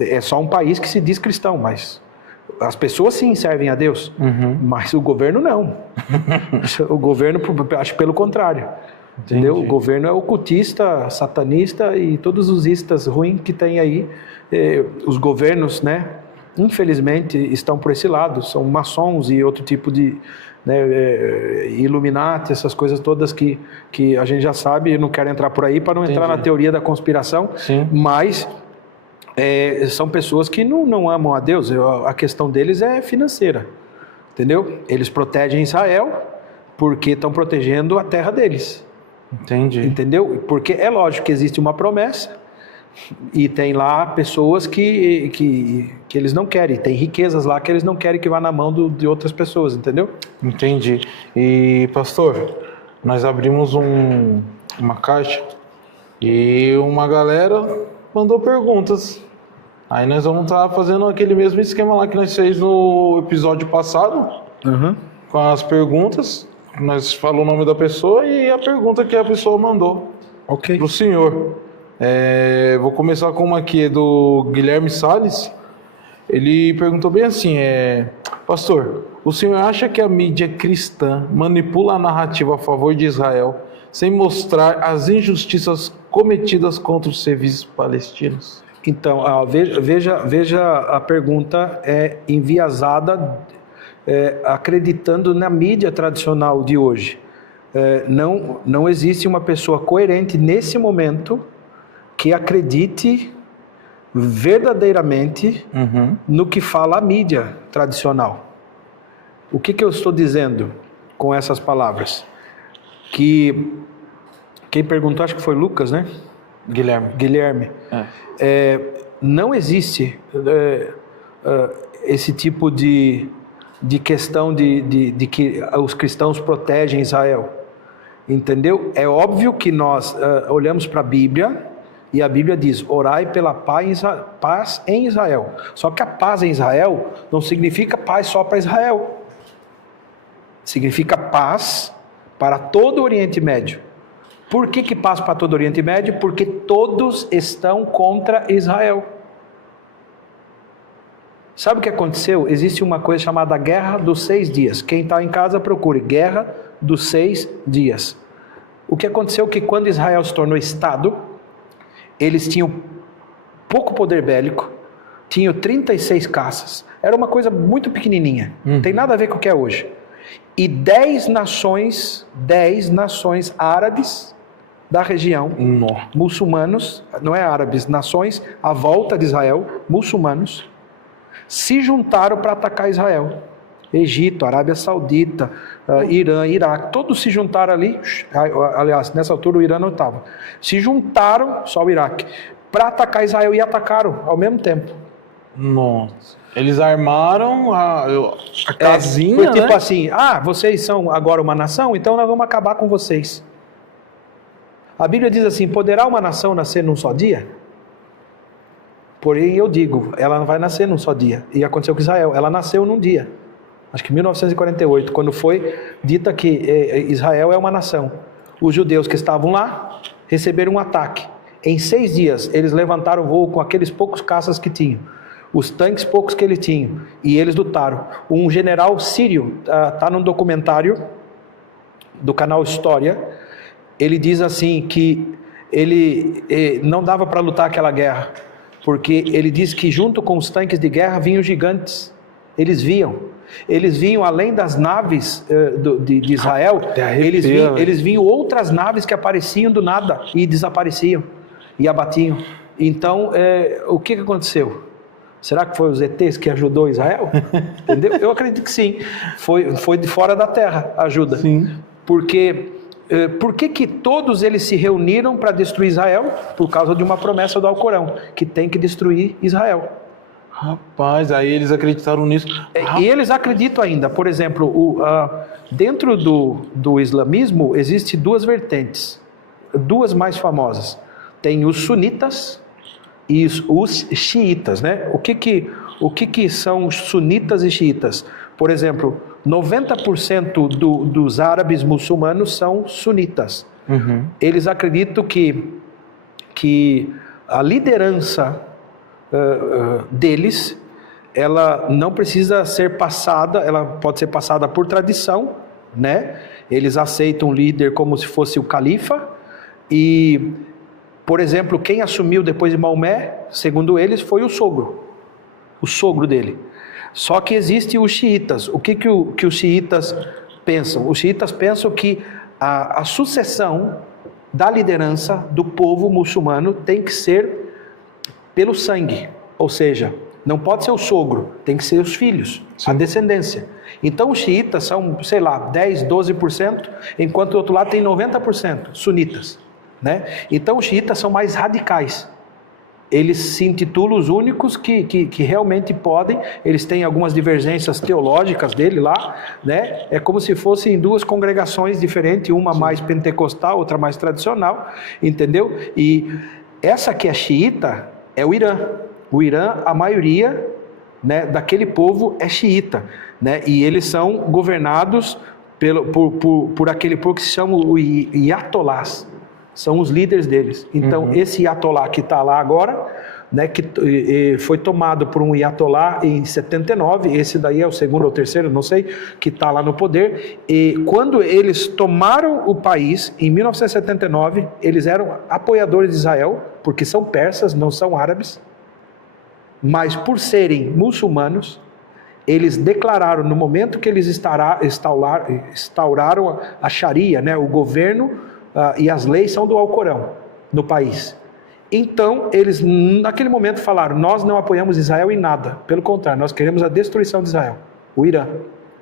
É só um país que se diz cristão, mas as pessoas sim servem a Deus. Uhum. Mas o governo não. O governo, acho pelo contrário. Entendeu? O governo é ocultista, satanista e todos os istas ruins que tem aí. Os governos, né, infelizmente, estão por esse lado. São maçons e outro tipo de, né, Illuminati, essas coisas todas que a gente já sabe. Eu não quero entrar por aí para não entrar na teoria da conspiração. Sim. Mas são pessoas que não amam a Deus. A questão deles é financeira. Entendeu? Eles protegem Israel porque estão protegendo a terra deles. Entendi. Entendeu? Porque é lógico que existe uma promessa e tem lá pessoas que eles não querem, tem riquezas lá que eles não querem que vá na mão de outras pessoas, entendeu? Entendi. E pastor, nós abrimos uma caixa e uma galera mandou perguntas. Aí nós vamos estar fazendo aquele mesmo esquema lá que nós fez no episódio passado, com as perguntas. Nós falamos o nome da pessoa e a pergunta que a pessoa mandou para o senhor. Vou começar com uma aqui, do Guilherme Salles. Ele perguntou bem assim, pastor, o senhor acha que a mídia cristã manipula a narrativa a favor de Israel sem mostrar as injustiças cometidas contra os civis palestinos? Então, veja a pergunta enviesada, acreditando na mídia tradicional de hoje. Não existe uma pessoa coerente nesse momento que acredite verdadeiramente no que fala a mídia tradicional. O que eu estou dizendo com essas palavras? Que quem perguntou, acho que foi Lucas, né? Guilherme. Não existe esse tipo de questão de que os cristãos protegem Israel. Entendeu? É óbvio que nós olhamos para a Bíblia e a Bíblia diz, orai pela paz em Israel. Só que a paz em Israel não significa paz só para Israel. Significa paz para todo o Oriente Médio. Por que paz para todo o Oriente Médio? Porque todos estão contra Israel. Sabe o que aconteceu? Existe uma coisa chamada Guerra dos 6 Dias. Quem está em casa, procure Guerra dos 6 Dias. O que aconteceu é que quando Israel se tornou Estado, eles tinham pouco poder bélico, tinham 36 caças, era uma coisa muito pequenininha, não tem nada a ver com o que é hoje. E 10 nações árabes da região, muçulmanos, não é árabes, nações à volta de Israel, muçulmanos, se juntaram para atacar Israel. Egito, Arábia Saudita, Irã, Iraque, todos se juntaram ali. Aliás, nessa altura o Irã não estava. Se juntaram, só o Iraque, para atacar Israel e atacaram ao mesmo tempo. Nossa. Eles armaram a casinha, foi tipo né? assim, vocês são agora uma nação, então nós vamos acabar com vocês. A Bíblia diz assim, poderá uma nação nascer num só dia? Porém eu digo, ela não vai nascer num só dia. E aconteceu com Israel, ela nasceu num dia. Acho que em 1948, quando foi dita que Israel é uma nação. Os judeus que estavam lá receberam um ataque. Em 6 dias eles levantaram voo com aqueles poucos caças que tinham. Os tanques poucos que eles tinham, e eles lutaram. Um general sírio, está num documentário do canal História, ele diz assim que ele não dava para lutar aquela guerra, porque ele diz que junto com os tanques de guerra vinham gigantes. Eles vinham além das naves de Israel, eles vinham outras naves que apareciam do nada e desapareciam e abatiam. Então, o que aconteceu? Será que foi os ETs que ajudou Israel? Entendeu? Eu acredito que sim. Foi de fora da terra a ajuda. Sim. Porque por que todos eles se reuniram para destruir Israel? Por causa de uma promessa do Alcorão, que tem que destruir Israel. Rapaz, aí eles acreditaram nisso. E eles acreditam ainda. Por exemplo, dentro do islamismo existem 2 vertentes, 2 mais famosas. Tem os sunitas e os xiitas, né? O que são os sunitas e xiitas? Por exemplo, 90% dos árabes muçulmanos são sunitas. Uhum. Eles acreditam que a liderança deles, ela não precisa ser passada, ela pode ser passada por tradição, né? Eles aceitam o líder como se fosse o califa e... Por exemplo, quem assumiu depois de Maomé, segundo eles, foi o sogro dele. Só que existem os xiitas. O que os xiitas pensam? Os xiitas pensam que a sucessão da liderança do povo muçulmano tem que ser pelo sangue. Ou seja, não pode ser o sogro, tem que ser os filhos, a descendência. Então os xiitas são, sei lá, 10, 12%, enquanto o outro lado tem 90%, sunitas. Né? Então os xiitas são mais radicais. Eles se intitulam os únicos que realmente podem. Eles têm algumas divergências teológicas dele lá, né? É como se fossem 2 congregações diferentes, uma mais pentecostal, outra mais tradicional, entendeu? E essa que é xiita é o Irã. O Irã, a maioria, né, daquele povo é xiita, né? E eles são governados por aquele povo que se chama o Iatolás. São os líderes deles. Então, esse Iatolá que está lá agora, né, que foi tomado por um Iatolá em 79, esse daí é o 2º ou 3º, não sei, que está lá no poder. E quando eles tomaram o país, em 1979, eles eram apoiadores de Israel, porque são persas, não são árabes, mas por serem muçulmanos, eles declararam, no momento que eles instauraram a Sharia, né, o governo, e as leis são do Alcorão no país. Então, eles naquele momento falaram, nós não apoiamos Israel em nada, pelo contrário, nós queremos a destruição de Israel. O Irã,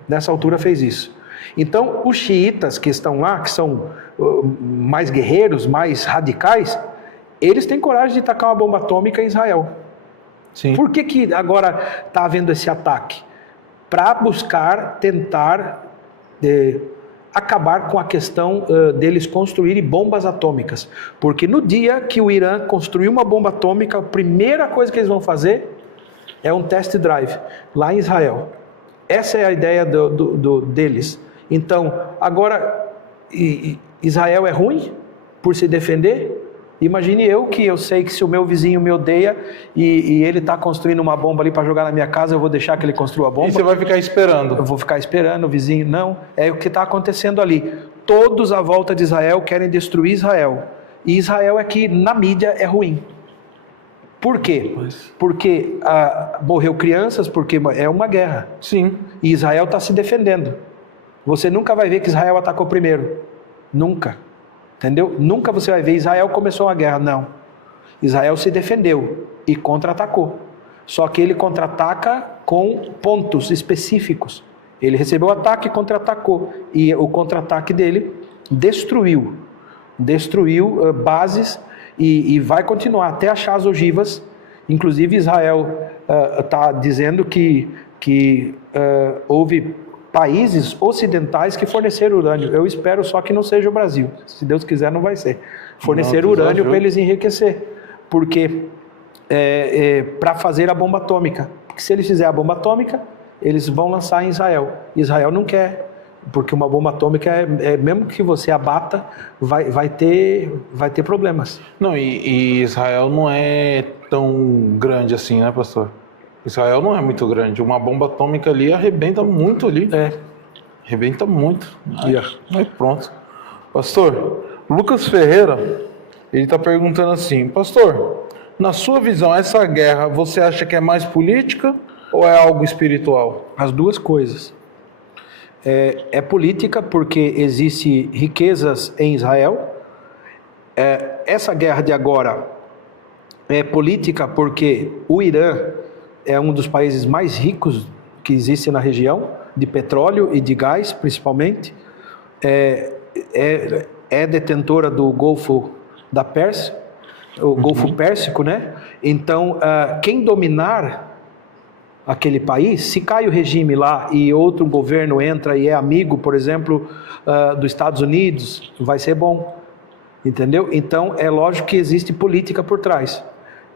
nessa altura, fez isso. Então, os xiitas que estão lá, que são mais guerreiros, mais radicais, eles têm coragem de tacar uma bomba atômica em Israel. Sim. Por que agora está havendo esse ataque? Para buscar, tentar acabar com a questão deles construírem bombas atômicas. Porque no dia que o Irã construir uma bomba atômica, a primeira coisa que eles vão fazer é um test drive lá em Israel. Essa é a ideia deles. Então, agora, Israel é ruim por se defender? Imagine eu sei que se o meu vizinho me odeia e ele está construindo uma bomba ali para jogar na minha casa, eu vou deixar que ele construa a bomba? E você vai ficar esperando? Eu vou ficar esperando o vizinho? Não, é o que está acontecendo ali. Todos à volta de Israel querem destruir Israel. E Israel aqui na mídia é ruim. Por quê? Porque morreu crianças, porque é uma guerra. Sim. E Israel está se defendendo. Você nunca vai ver que Israel atacou primeiro. Nunca. Entendeu? Nunca você vai ver Israel começou uma guerra, não. Israel se defendeu e contra-atacou. Só que ele contra-ataca com pontos específicos. Ele recebeu o ataque e contra-atacou. E o contra-ataque dele destruiu bases e vai continuar até achar as ogivas. Inclusive Israel está dizendo que houve países ocidentais que forneceram urânio. Eu espero só que não seja o Brasil. Se Deus quiser, não vai ser. Forneceram urânio para eles enriquecer. Porque para fazer a bomba atômica. Porque se eles fizerem a bomba atômica, eles vão lançar em Israel. Israel não quer, porque uma bomba atômica mesmo que você abata, vai ter problemas. Não, e Israel não é tão grande assim, né, pastor? Israel não é muito grande. Uma bomba atômica ali arrebenta muito ali. Arrebenta muito. Aí pronto. Pastor, Lucas Ferreira, ele está perguntando assim, pastor, na sua visão, essa guerra, você acha que é mais política ou é algo espiritual? As duas coisas. É política porque existe riquezas em Israel. Essa guerra de agora é política porque o Irã é um dos países mais ricos que existe na região, de petróleo e de gás, principalmente. É detentora do Golfo da Pérsia, o Golfo Pérsico, né? Então, quem dominar aquele país, se cai o regime lá e outro governo entra e é amigo, por exemplo, dos Estados Unidos, vai ser bom, entendeu? Então, é lógico que existe política por trás.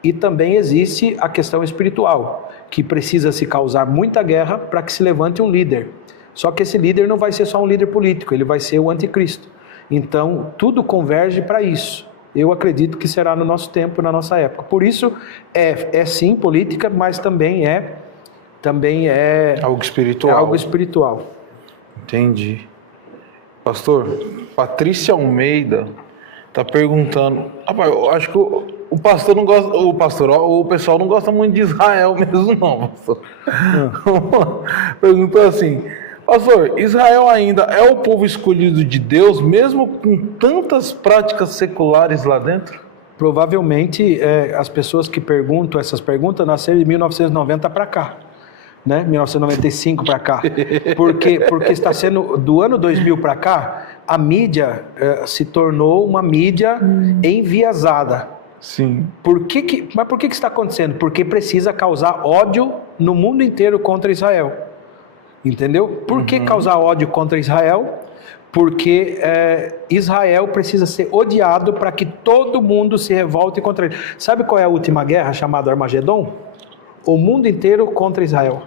E também existe a questão espiritual, que precisa se causar muita guerra para que se levante um líder. Só que esse líder não vai ser só um líder político, ele vai ser o anticristo. Então, tudo converge para isso. Eu acredito que será no nosso tempo, na nossa época. Por isso, é sim política, mas também é algo espiritual. É algo espiritual. Entendi. Pastor, Patrícia Almeida está perguntando. Rapaz, eu acho que o pastor não gosta. O pessoal não gosta muito de Israel mesmo, não, pastor. Perguntou assim. Pastor, Israel ainda é o povo escolhido de Deus, mesmo com tantas práticas seculares lá dentro? Provavelmente as pessoas que perguntam essas perguntas nasceram de 1990 para cá, né? 1995 para cá. Porque está sendo, do ano 2000 para cá, a mídia se tornou uma mídia enviesada. Sim. Mas por que está acontecendo? Porque precisa causar ódio no mundo inteiro contra Israel. Entendeu? Por que causar ódio contra Israel? Porque Israel precisa ser odiado para que todo mundo se revolte contra ele. Sabe qual é a última guerra chamada Armagedon? O mundo inteiro contra Israel.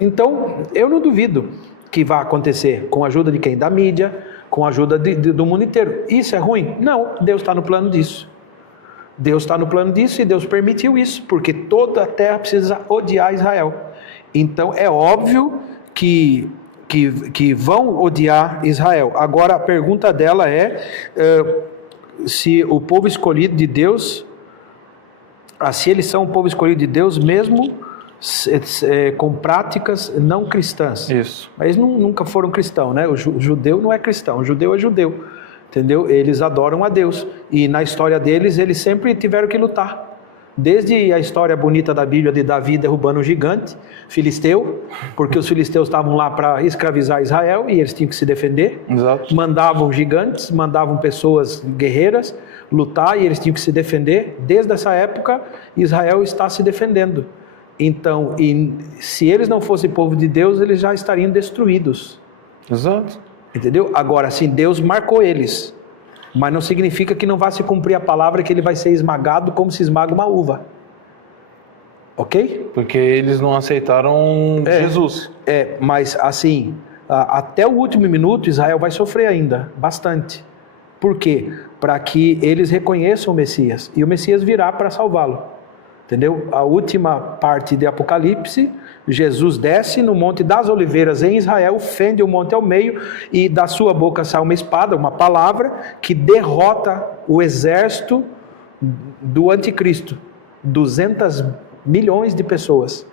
Então, eu não duvido que vai acontecer com a ajuda de quem? Da mídia, com a ajuda do mundo inteiro. Isso é ruim? Não, Deus está no plano disso. Deus está no plano disso e Deus permitiu isso, porque toda a terra precisa odiar Israel. Então é óbvio que vão odiar Israel. Agora a pergunta dela se o povo escolhido de Deus, se eles são o povo escolhido de Deus mesmo com práticas não cristãs. Isso. Mas nunca foram cristãos, né? O judeu não é cristão, o judeu é judeu, entendeu? Eles adoram a Deus e na história deles eles sempre tiveram que lutar. Desde a história bonita da Bíblia de Davi derrubando um gigante filisteu, porque os filisteus estavam lá para escravizar Israel e eles tinham que se defender. Exato. Mandavam gigantes, mandavam pessoas guerreiras lutar e eles tinham que se defender. Desde essa época, Israel está se defendendo. Então, se eles não fossem povo de Deus, eles já estariam destruídos. Exato. Entendeu? Agora, sim, Deus marcou eles. Mas não significa que não vai se cumprir a palavra que ele vai ser esmagado como se esmaga uma uva. Ok? Porque eles não aceitaram Jesus. Mas assim, até o último minuto Israel vai sofrer ainda, bastante. Por quê? Para que eles reconheçam o Messias. E o Messias virá para salvá-lo. Entendeu? A última parte de Apocalipse, Jesus desce no Monte das Oliveiras em Israel, fende o monte ao meio e da sua boca sai uma espada, uma palavra que derrota o exército do anticristo. 200 milhões de pessoas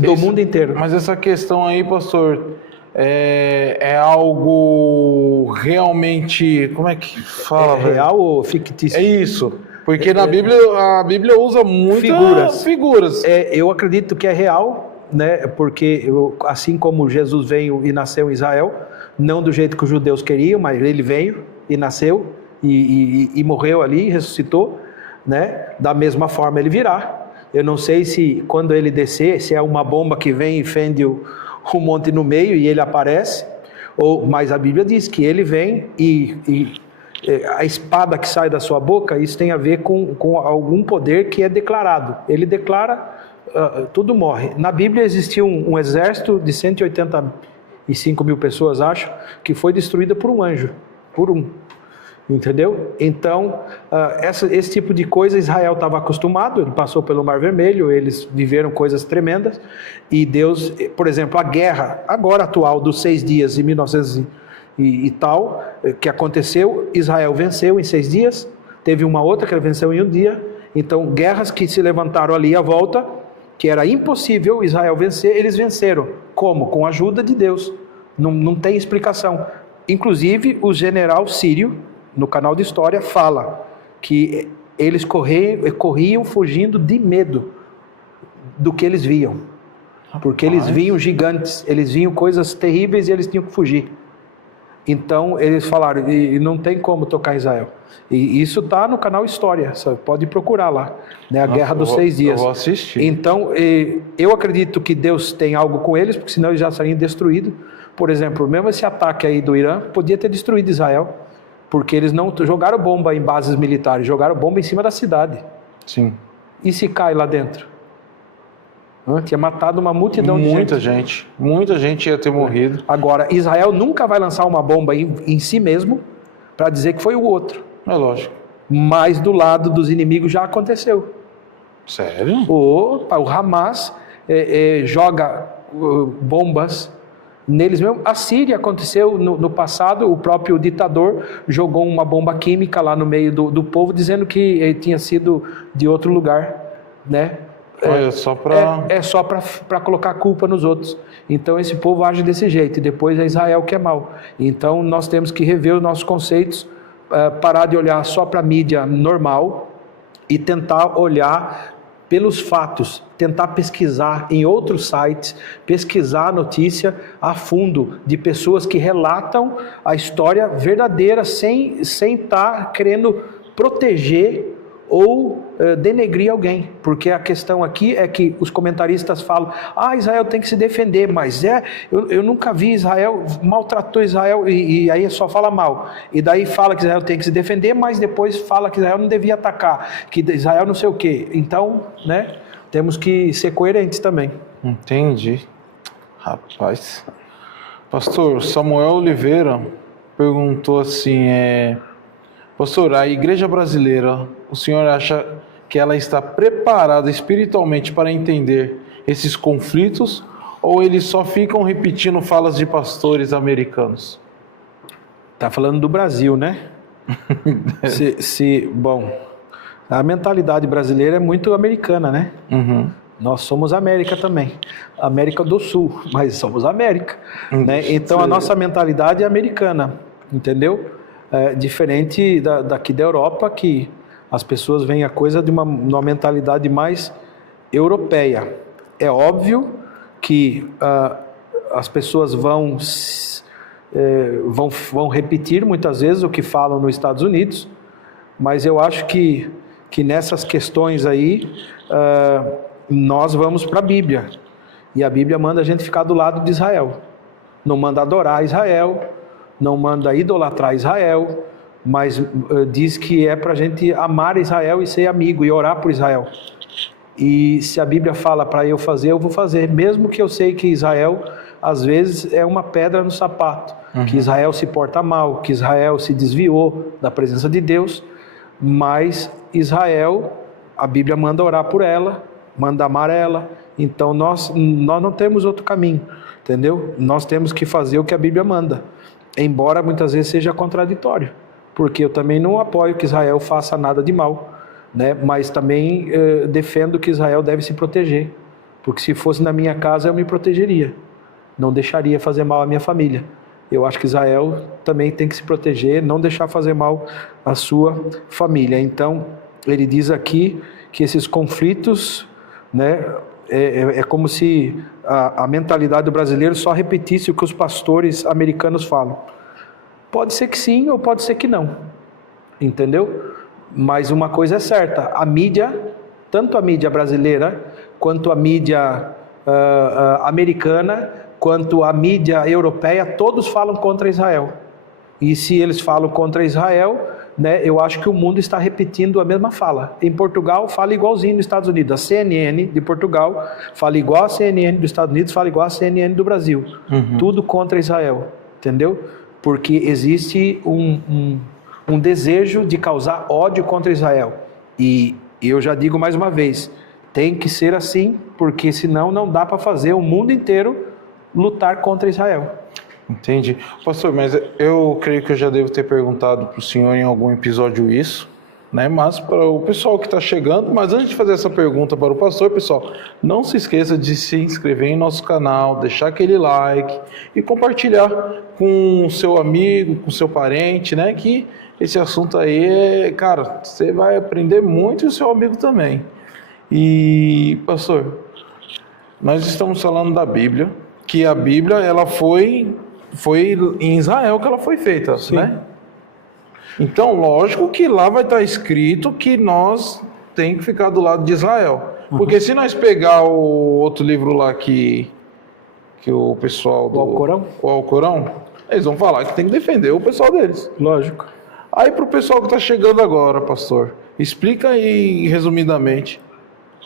do mundo inteiro. Mas essa questão aí, pastor, é algo realmente, como é que fala? Real ou fictício? É isso. Porque a Bíblia usa muitas figuras. Eu acredito que é real, né? Porque assim como Jesus veio e nasceu em Israel, não do jeito que os judeus queriam, mas ele veio e nasceu e morreu ali, ressuscitou, né? Da mesma forma ele virá. Eu não sei se quando ele descer, se é uma bomba que vem e fende o monte no meio e ele aparece, mas a Bíblia diz que ele vem e a espada que sai da sua boca, isso tem a ver com algum poder que é declarado. Ele declara, tudo morre. Na Bíblia existiu um exército de 185 mil pessoas, acho, que foi destruída por um anjo, por um. Entendeu? Então, esse tipo de coisa Israel estava acostumado, ele passou pelo Mar Vermelho, eles viveram coisas tremendas, e Deus, por exemplo, a guerra agora atual dos 6 dias de 1900 e tal, que aconteceu, Israel venceu em 6 dias, teve uma outra que ele venceu em 1 dia, então guerras que se levantaram ali à volta, que era impossível Israel vencer, eles venceram. Como? Com a ajuda de Deus, não tem explicação. Inclusive o general sírio, no canal de história, fala que eles corriam fugindo de medo do que eles viam. Porque eles viam gigantes, eles viam coisas terríveis e eles tinham que fugir. Então eles falaram, e não tem como tocar Israel. E isso está no canal História, você pode procurar lá, né? A Guerra dos 6 Dias. Eu vou assistir. Então eu acredito que Deus tem algo com eles, porque senão eles já seriam destruídos. Por exemplo, mesmo esse ataque aí do Irã podia ter destruído Israel, porque eles não jogaram bomba em bases militares, jogaram bomba em cima da cidade. Sim. E se cai lá dentro? Tinha matado uma multidão de gente. Muita gente ia ter morrido. Agora, Israel nunca vai lançar uma bomba em si mesmo para dizer que foi o outro. É lógico. Mas do lado dos inimigos já aconteceu. Sério? O Hamas joga bombas neles mesmo. A Síria aconteceu no passado, o próprio ditador jogou uma bomba química lá no meio do povo, dizendo que ele tinha sido de outro lugar, né? Só para colocar a culpa nos outros. Então esse povo age desse jeito, e depois é Israel que é mal. Então nós temos que rever os nossos conceitos, parar de olhar só para a mídia normal e tentar olhar pelos fatos, tentar pesquisar em outros sites, pesquisar a notícia a fundo de pessoas que relatam a história verdadeira sem estar querendo proteger ou denegrir alguém, porque a questão aqui é que os comentaristas falam, Israel tem que se defender, mas eu nunca vi Israel, maltratou Israel, e aí só fala mal, e daí fala que Israel tem que se defender, mas depois fala que Israel não devia atacar, que Israel não sei o quê. Então, né, temos que ser coerentes também. Entendi. Rapaz. Pastor, Samuel Oliveira perguntou assim, pastor, a igreja brasileira, o senhor acha que ela está preparada espiritualmente para entender esses conflitos, ou eles só ficam repetindo falas de pastores americanos? Está falando do Brasil, né? Bom, a mentalidade brasileira é muito americana, né? Uhum. Nós somos América também, América do Sul, mas somos América, né? Então a nossa mentalidade é americana, entendeu? Diferente daqui da Europa, que as pessoas veem a coisa de uma mentalidade mais europeia. É óbvio que as pessoas vão repetir muitas vezes o que falam nos Estados Unidos, mas eu acho que nessas questões aí, nós vamos para a Bíblia, e a Bíblia manda a gente ficar do lado de Israel, não manda adorar Israel, não manda idolatrar Israel, mas diz que é para a gente amar Israel e ser amigo e orar por Israel. E se a Bíblia fala para eu fazer, eu vou fazer, mesmo que eu sei que Israel às vezes é uma pedra no sapato, que Israel se porta mal, que Israel se desviou da presença de Deus, mas Israel, a Bíblia manda orar por ela, manda amar ela, então nós não temos outro caminho, entendeu? Nós temos que fazer o que a Bíblia manda, embora muitas vezes seja contraditório, porque eu também não apoio que Israel faça nada de mal, né? Mas também defendo que Israel deve se proteger, porque se fosse na minha casa eu me protegeria, não deixaria fazer mal à minha família. Eu acho que Israel também tem que se proteger, não deixar fazer mal à sua família. Então ele diz aqui que esses conflitos, né, é como se a mentalidade do brasileiro só repetisse o que os pastores americanos falam. Pode ser que sim ou pode ser que não, entendeu? Mas uma coisa é certa, a mídia, tanto a mídia brasileira, quanto a mídia americana, quanto a mídia europeia, todos falam contra Israel. E se eles falam contra Israel, né, eu acho que o mundo está repetindo a mesma fala. Em Portugal, fala igualzinho nos Estados Unidos. A CNN de Portugal fala igual a CNN dos Estados Unidos, fala igual a CNN do Brasil. Tudo contra Israel, entendeu? Porque existe um desejo de causar ódio contra Israel. E eu já digo mais uma vez, tem que ser assim, porque senão não dá para fazer o mundo inteiro lutar contra Israel. Entendi. Pastor, mas eu creio que eu já devo ter perguntado para o senhor em algum episódio isso, né? Mas para o pessoal que está chegando, mas antes de fazer essa pergunta para o pastor, pessoal, não se esqueça de se inscrever em nosso canal, deixar aquele like e compartilhar com o seu amigo, com o seu parente, né? Que esse assunto aí, cara, você vai aprender muito e o seu amigo também. E, pastor, nós estamos falando da Bíblia, que a Bíblia, ela foi em Israel que ela foi feita, Sim. né? Então, lógico que lá vai estar escrito que nós tem que ficar do lado de Israel. Porque se nós pegar o outro livro lá que o pessoal do... O Alcorão, eles vão falar que tem que defender o pessoal deles. Lógico. Aí para o pessoal que está chegando agora, pastor, explica aí resumidamente,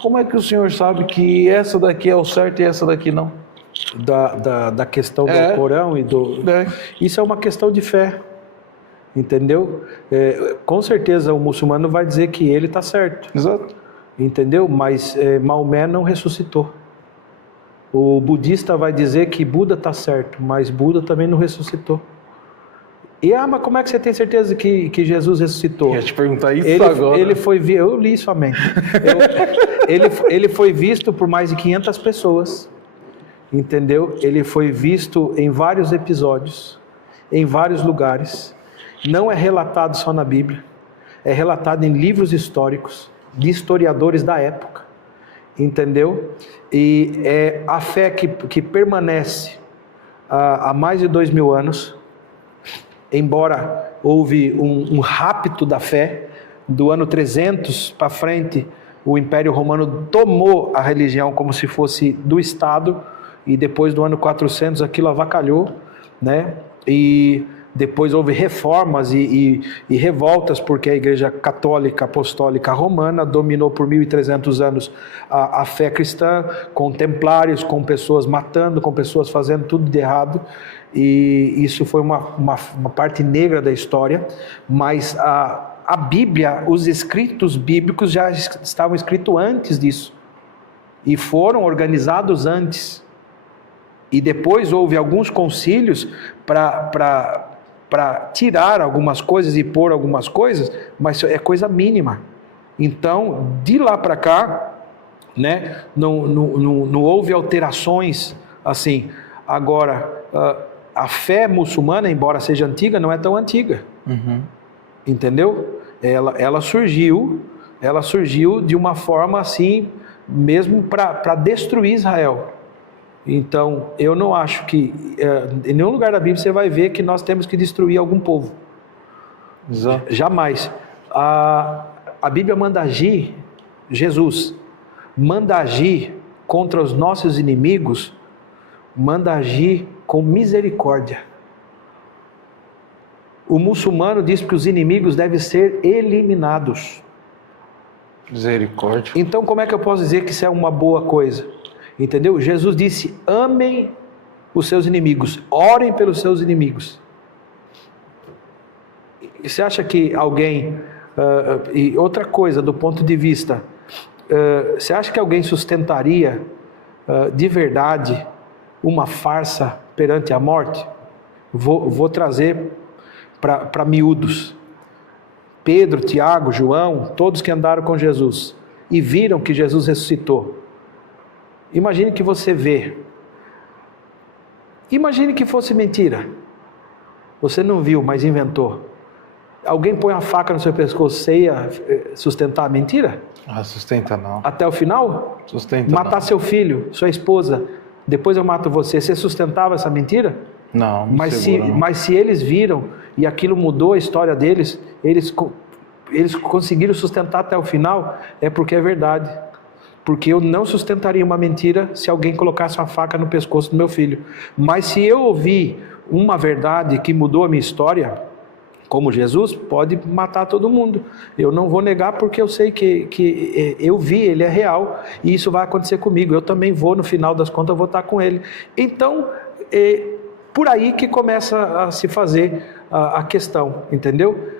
como é que o senhor sabe que essa daqui é o certo e essa daqui não? Da questão do Alcorão e do... Isso é uma questão de fé, entendeu? Com certeza o muçulmano vai dizer que ele está certo. Exato. Entendeu? Mas Maomé não ressuscitou. O budista vai dizer que Buda está certo, mas Buda também não ressuscitou. Mas como é que você tem certeza que Jesus ressuscitou? Eu ia te perguntar isso agora. Eu li somente. Ele foi visto por mais de 500 pessoas. Entendeu? Ele foi visto em vários episódios, em vários lugares. Não é relatado só na Bíblia. É relatado em livros históricos, de historiadores da época. Entendeu? E é a fé que permanece há mais de 2000 anos. Embora houve um rapto da fé, do ano 300 para frente, o Império Romano tomou a religião como se fosse do Estado, e depois do ano 400 aquilo avacalhou, né? E depois houve reformas e revoltas, porque a Igreja Católica Apostólica Romana dominou por 1300 anos a fé cristã, com templários, com pessoas matando, com pessoas fazendo tudo de errado, e isso foi uma parte negra da história, mas a Bíblia, os escritos bíblicos já estavam escritos antes disso, e foram organizados antes. E depois houve alguns concílios para tirar algumas coisas e pôr algumas coisas, mas é coisa mínima. Então, de lá para cá, né, não houve alterações assim. Agora, a fé muçulmana, embora seja antiga, não é tão antiga. Entendeu? Ela surgiu de uma forma assim, mesmo para destruir Israel. Então, eu não acho que, em nenhum lugar da Bíblia você vai ver que nós temos que destruir algum povo. Exato. Jamais. A Bíblia manda agir, Jesus manda agir contra os nossos inimigos, manda agir com misericórdia. O muçulmano diz que os inimigos devem ser eliminados. Misericórdia. Então, como é que eu posso dizer que isso é uma boa coisa? Entendeu? Jesus disse, amem os seus inimigos, orem pelos seus inimigos. E você acha que alguém... e outra coisa, do ponto de vista... você acha que alguém sustentaria de verdade uma farsa perante a morte? Vou trazer para miúdos. Pedro, Tiago, João, todos que andaram com Jesus e viram que Jesus ressuscitou. Imagine que você vê. Imagine que fosse mentira. Você não viu, mas inventou. Alguém põe a faca no seu pescoço, você ia sustentar a mentira? Ah, sustenta não. Até o final? Sustenta Matar não. seu filho, sua esposa, depois eu mato você. Você sustentava essa mentira? Não, Mas segura, se eles viram e aquilo mudou a história deles, eles conseguiram sustentar até o final, é porque é verdade. Porque eu não sustentaria uma mentira se alguém colocasse uma faca no pescoço do meu filho. Mas se eu ouvir uma verdade que mudou a minha história, como Jesus, pode matar todo mundo. Eu não vou negar porque eu sei que eu vi, ele é real, e isso vai acontecer comigo. Eu também vou, no final das contas, eu vou estar com ele. Então, por aí que começa a se fazer a questão, entendeu?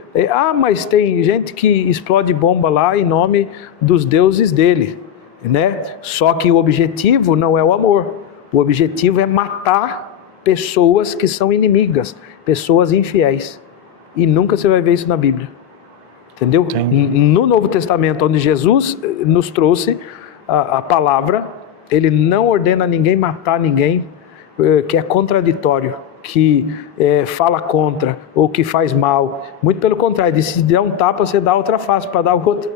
Mas tem gente que explode bomba lá em nome dos deuses dele, né? Só que o objetivo não é o amor. O objetivo é matar pessoas que são inimigas, pessoas infiéis. E nunca você vai ver isso na Bíblia, entendeu? Entendi. No Novo Testamento, onde Jesus nos trouxe a palavra, ele não ordena ninguém matar ninguém, que é contraditório, que fala contra ou que faz mal. Muito pelo contrário, ele disse: se der um tapa, você dá outra face para dar o outro.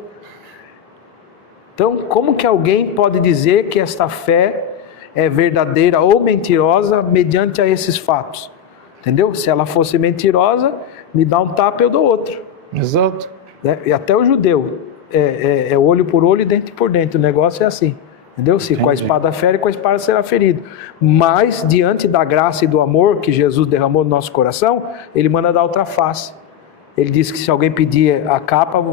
Então, como que alguém pode dizer que esta fé é verdadeira ou mentirosa mediante a esses fatos? Entendeu? Se ela fosse mentirosa, me dá um tapa, eu dou outro. Exato. E até o judeu, é olho por olho e dente por dente, o negócio é assim. Entendeu? Se com a espada fere, com a espada será ferido. Mas, diante da graça e do amor que Jesus derramou no nosso coração, ele manda dar outra face. Ele diz que se alguém pedir a capa,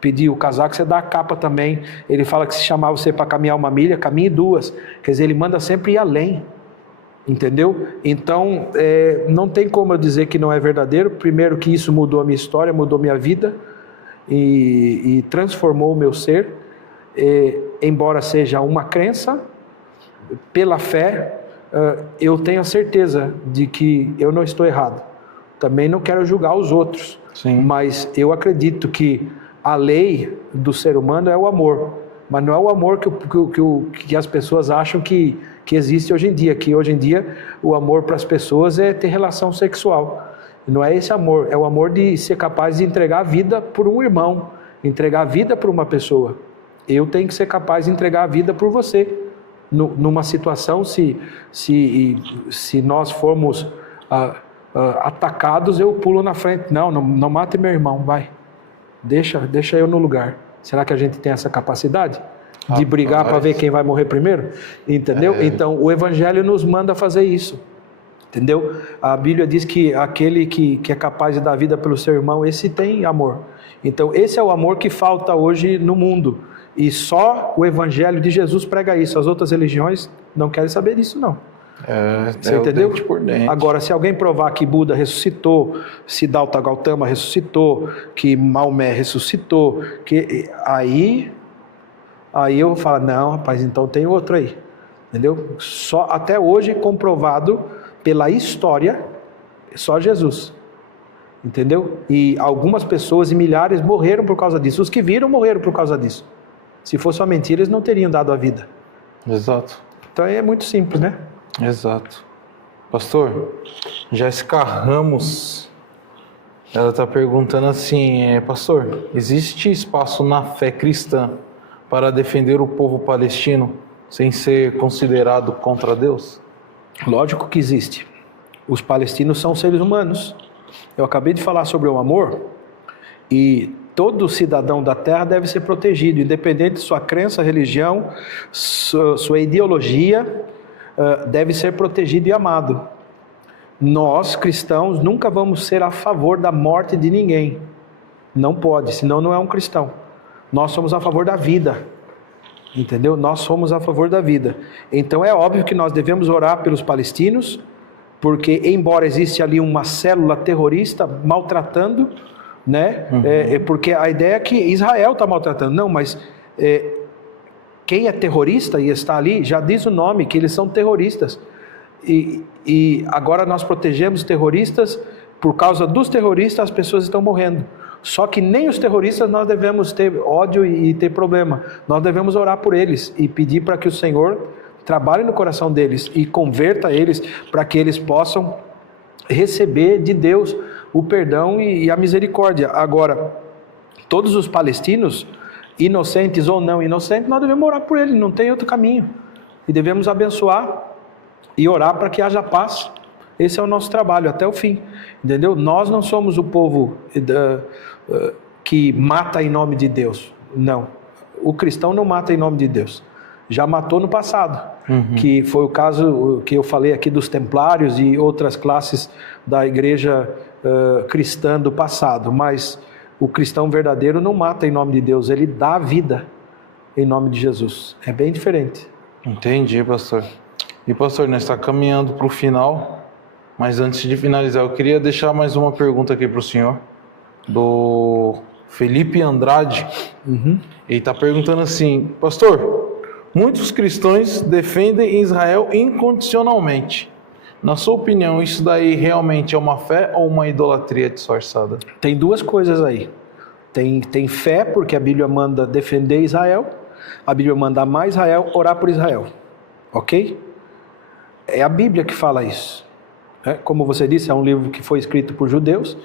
pedir o casaco, você dá a capa também. Ele fala que se chamar você para caminhar 1 milha, caminhe 2. Quer dizer, ele manda sempre ir além. Entendeu? Então, não tem como eu dizer que não é verdadeiro. Primeiro que isso mudou a minha história, mudou minha vida e transformou o meu ser. Embora seja uma crença, pela fé, eu tenho a certeza de que eu não estou errado. Também não quero julgar os outros. Sim. Mas eu acredito que a lei do ser humano é o amor. Mas não é o amor que as pessoas acham que existe hoje em dia. Que hoje em dia o amor para as pessoas é ter relação sexual. Não é esse amor, é o amor de ser capaz de entregar a vida por um irmão, entregar a vida por uma pessoa. Eu tenho que ser capaz de entregar a vida por você. Numa situação, se nós formos atacados, eu pulo na frente. Não mate meu irmão, vai. Deixa eu no lugar. Será que a gente tem essa capacidade de brigar para ver quem vai morrer primeiro? Entendeu? Então, o Evangelho nos manda fazer isso. Entendeu? A Bíblia diz que aquele que é capaz de dar vida pelo seu irmão, esse tem amor. Então, esse é o amor que falta hoje no mundo. E só o Evangelho de Jesus prega isso. As outras religiões não querem saber disso, não. Você entendeu? Por dentro. Agora, se alguém provar que Buda ressuscitou, Siddhartha Gautama ressuscitou, que Maomé ressuscitou, aí eu vou falar: não, rapaz, então tem outro aí. Entendeu? Só até hoje comprovado pela história, só Jesus. Entendeu? E algumas pessoas e milhares morreram por causa disso. Os que viram morreram por causa disso. Se fosse uma mentira, eles não teriam dado a vida. Exato. Então é muito simples, né? Exato. Pastor, Jéssica Ramos, ela está perguntando assim: pastor, existe espaço na fé cristã para defender o povo palestino sem ser considerado contra Deus? Lógico que existe. Os palestinos são seres humanos. Eu acabei de falar sobre o amor, e todo cidadão da terra deve ser protegido, independente de sua crença, religião, sua ideologia, deve ser protegido e amado. Nós, cristãos, nunca vamos ser a favor da morte de ninguém. Não pode, senão não é um cristão. Nós somos a favor da vida. Entendeu? Nós somos a favor da vida. Então é óbvio que nós devemos orar pelos palestinos, porque embora exista ali uma célula terrorista maltratando, né? Porque a ideia é que Israel está maltratando. Não, mas quem é terrorista e está ali, já diz o nome, que eles são terroristas. E agora nós protegemos terroristas, por causa dos terroristas as pessoas estão morrendo. Só que nem os terroristas nós devemos ter ódio e ter problema. Nós devemos orar por eles e pedir para que o Senhor trabalhe no coração deles e converta eles para que eles possam receber de Deus o perdão e a misericórdia. Agora, todos os palestinos, inocentes ou não inocentes, nós devemos orar por eles, não tem outro caminho. E devemos abençoar e orar para que haja paz. Esse é o nosso trabalho até o fim, entendeu? Nós não somos o povo que mata em nome de Deus, não. O cristão não mata em nome de Deus. Já matou no passado, que foi o caso que eu falei aqui dos templários e outras classes da igreja cristã do passado. Mas o cristão verdadeiro não mata em nome de Deus, ele dá a vida em nome de Jesus. É bem diferente. Entendi, pastor. E pastor, nós estamos caminhando para o final, mas antes de finalizar, eu queria deixar mais uma pergunta aqui para o senhor, do Felipe Andrade. Ele está perguntando assim: pastor, muitos cristãos defendem Israel incondicionalmente. Na sua opinião, isso daí realmente é uma fé ou uma idolatria disfarçada? Tem duas coisas aí. Tem fé, porque a Bíblia manda defender Israel, a Bíblia manda amar Israel, orar por Israel. Ok? É a Bíblia que fala isso. Como você disse, é um livro que foi escrito por judeus,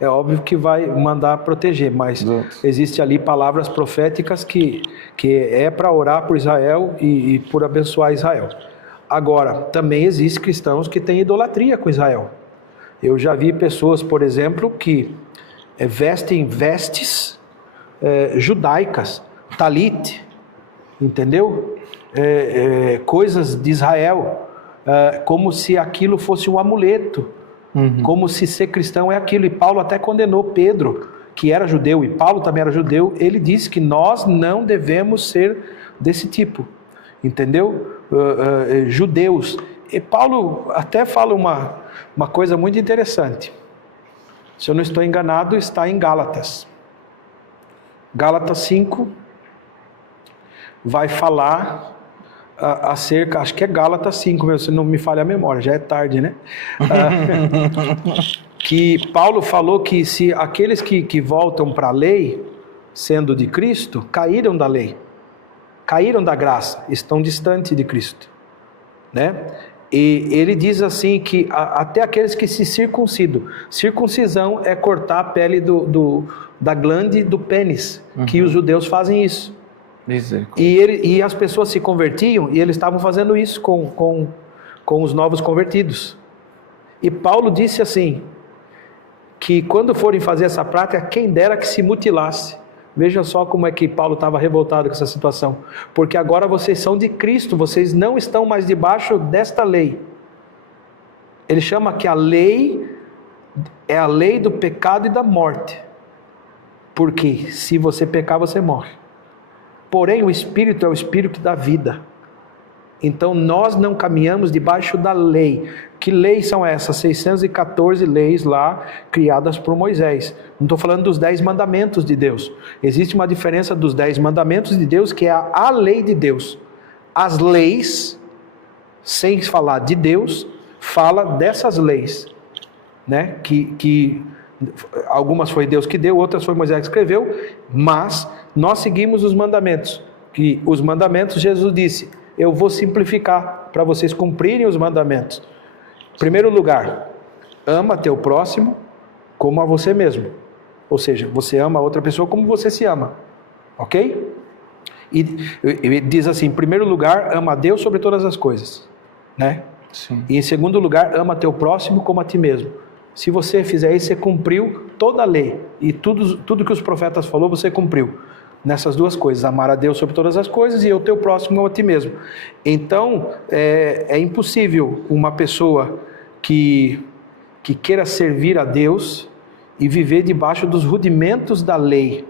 é óbvio que vai mandar proteger, mas existe ali palavras proféticas que é para orar por Israel e por abençoar Israel. Agora, também existem cristãos que têm idolatria com Israel. Eu já vi pessoas, por exemplo, que vestem vestes judaicas, talit, entendeu? Coisas de Israel, como se aquilo fosse um amuleto, como se ser cristão é aquilo. E Paulo até condenou Pedro, que era judeu, e Paulo também era judeu. Ele disse que nós não devemos ser desse tipo, entendeu? Judeus. E Paulo até fala uma coisa muito interessante. Se eu não estou enganado, está em Gálatas. Gálatas 5 vai falar acerca, acho que é Gálatas 5, se não me falha a memória, já é tarde, né? Que Paulo falou que se aqueles que voltam para a lei, sendo de Cristo, caíram da lei, caíram da graça, estão distantes de Cristo, né? E ele diz assim que até aqueles que se circuncidam, circuncisão é cortar a pele da glande do pênis, que os judeus fazem isso. E as pessoas se convertiam e eles estavam fazendo isso com os novos convertidos. E Paulo disse assim, que quando forem fazer essa prática, quem dera que se mutilasse. Veja só como é que Paulo estava revoltado com essa situação. Porque agora vocês são de Cristo, vocês não estão mais debaixo desta lei. Ele chama que a lei é a lei do pecado e da morte. Porque se você pecar, você morre. Porém, o Espírito é o Espírito que dá vida. Então, nós não caminhamos debaixo da lei. Que leis são essas? 614 leis lá, criadas por Moisés. Não estou falando dos 10 mandamentos de Deus. Existe uma diferença dos 10 mandamentos de Deus, que é a lei de Deus. As leis, sem falar de Deus, fala dessas leis, né? Que algumas foi Deus que deu, outras foi Moisés que escreveu, mas nós seguimos os mandamentos. Que os mandamentos, Jesus disse, eu vou simplificar para vocês cumprirem os mandamentos. Primeiro lugar, ama teu próximo como a você mesmo. Ou seja, você ama a outra pessoa como você se ama. Ok? E diz assim, em primeiro lugar, ama a Deus sobre todas as coisas. Né? Sim. E em segundo lugar, ama teu próximo como a ti mesmo. Se você fizer isso, você cumpriu toda a lei. E tudo que os profetas falou, você cumpriu. Nessas duas coisas, amar a Deus sobre todas as coisas e o teu próximo a ti mesmo. Então, é impossível uma pessoa que queira servir a Deus e viver debaixo dos rudimentos da lei.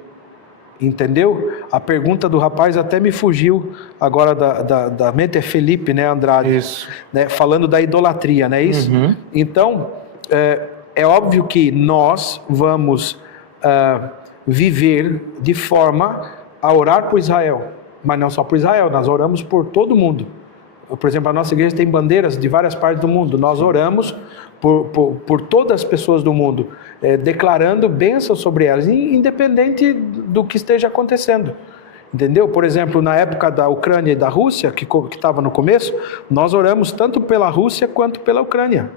Entendeu? A pergunta do rapaz até me fugiu agora da mente, é Felipe, né, Andrade? Isso. Né, falando da idolatria, não é isso? Então, é óbvio que nós vamos viver de forma a orar por Israel, mas não só por Israel, nós oramos por todo mundo. Por exemplo, a nossa igreja tem bandeiras de várias partes do mundo, nós oramos por todas as pessoas do mundo, declarando bênçãos sobre elas, independente do que esteja acontecendo. Entendeu? Por exemplo, na época da Ucrânia e da Rússia, que estava no começo, nós oramos tanto pela Rússia quanto pela Ucrânia.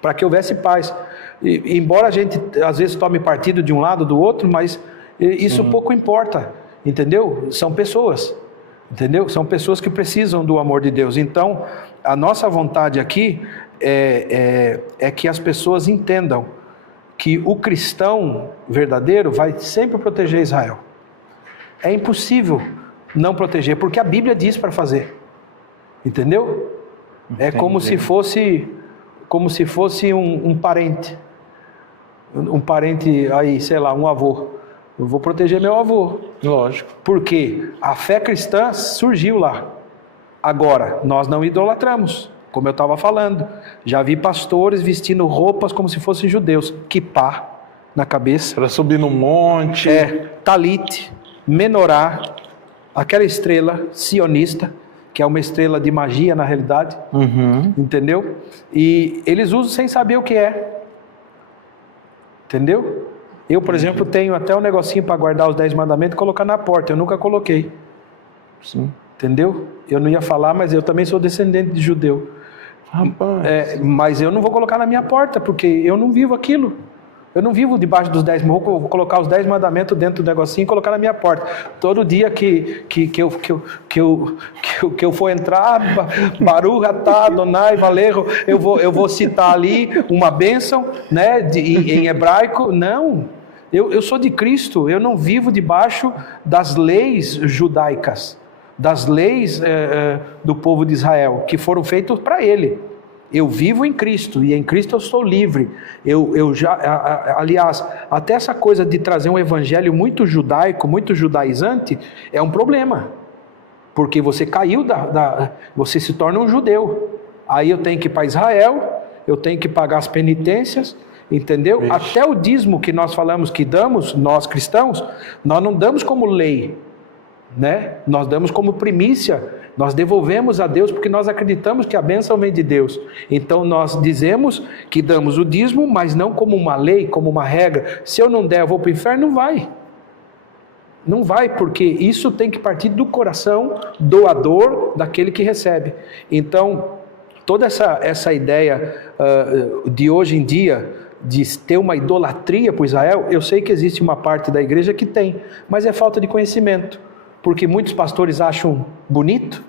para que houvesse paz. E, embora a gente às vezes tome partido de um lado do outro, mas isso pouco importa, entendeu? São pessoas, entendeu? São pessoas que precisam do amor de Deus. Então, a nossa vontade aqui é que as pessoas entendam que o cristão verdadeiro vai sempre proteger Israel. É impossível não proteger, porque a Bíblia diz para fazer, entendeu? É como se fosse um parente aí, sei lá, um avô. Eu vou proteger meu avô. Lógico. Porque a fé cristã surgiu lá. Agora, nós não idolatramos, como eu estava falando. Já vi pastores vestindo roupas como se fossem judeus. Kippá na cabeça. Para subir no monte. Talit, menorá, aquela estrela sionista, que é uma estrela de magia na realidade. Entendeu? E eles usam sem saber o que é. Entendeu? Eu, por exemplo, tenho até um negocinho para guardar os 10 mandamentos e colocar na porta. Eu nunca coloquei. Sim. Entendeu? Eu não ia falar, mas eu também sou descendente de judeu. Rapaz. Mas eu não vou colocar na minha porta, porque eu não vivo aquilo. Eu não vivo debaixo dos 10 mandamentos. Eu vou colocar os 10 mandamentos dentro do negocinho e colocar na minha porta. Todo dia que eu for entrar, Baruch atah Adonai Valejo, eu vou citar ali uma bênção, né, em hebraico. Não. Eu sou de Cristo. Eu não vivo debaixo das leis judaicas, das leis do povo de Israel, que foram feitas para ele. Eu vivo em Cristo, e em Cristo eu sou livre. Aliás, até essa coisa de trazer um evangelho muito judaico, muito judaizante, é um problema. Porque você caiu você se torna um judeu. Aí eu tenho que ir para Israel, eu tenho que pagar as penitências, entendeu? Vixe. Até o dízimo que nós falamos que damos, nós cristãos, nós não damos como lei, né? Nós damos como primícia. Nós devolvemos a Deus porque nós acreditamos que a bênção vem de Deus. Então nós dizemos que damos o dízimo, mas não como uma lei, como uma regra. Se eu não der, eu vou para o inferno? Não vai. Não vai, porque isso tem que partir do coração doador daquele que recebe. Então, toda essa ideia de hoje em dia, de ter uma idolatria por Israel, eu sei que existe uma parte da igreja que tem, mas é falta de conhecimento. Porque muitos pastores acham bonito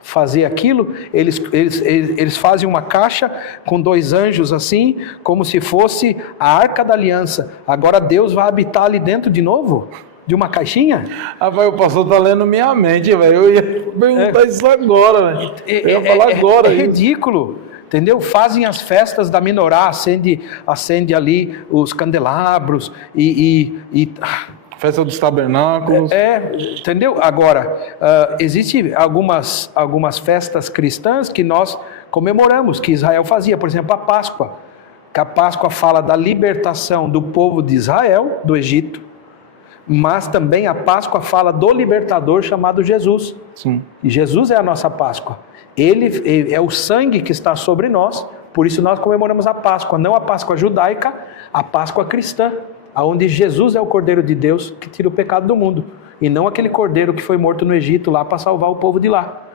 fazer aquilo, eles fazem uma caixa com 2 anjos assim, como se fosse a Arca da Aliança. Agora Deus vai habitar ali dentro de novo? De uma caixinha? Rapaz, o pastor está lendo minha mente, velho. Eu ia perguntar isso agora, velho. Eu ia falar agora. É ridículo. Entendeu? Fazem as festas da menorá, acende ali os candelabros Festa dos tabernáculos. Entendeu? Agora, existem algumas festas cristãs que nós comemoramos, que Israel fazia. Por exemplo, a Páscoa. Que a Páscoa fala da libertação do povo de Israel, do Egito. Mas também a Páscoa fala do libertador chamado Jesus. Sim. E Jesus é a nossa Páscoa. Ele é o sangue que está sobre nós, por isso nós comemoramos a Páscoa. Não a Páscoa judaica, a Páscoa cristã. Onde Jesus é o Cordeiro de Deus que tira o pecado do mundo, e não aquele cordeiro que foi morto no Egito lá para salvar o povo de lá,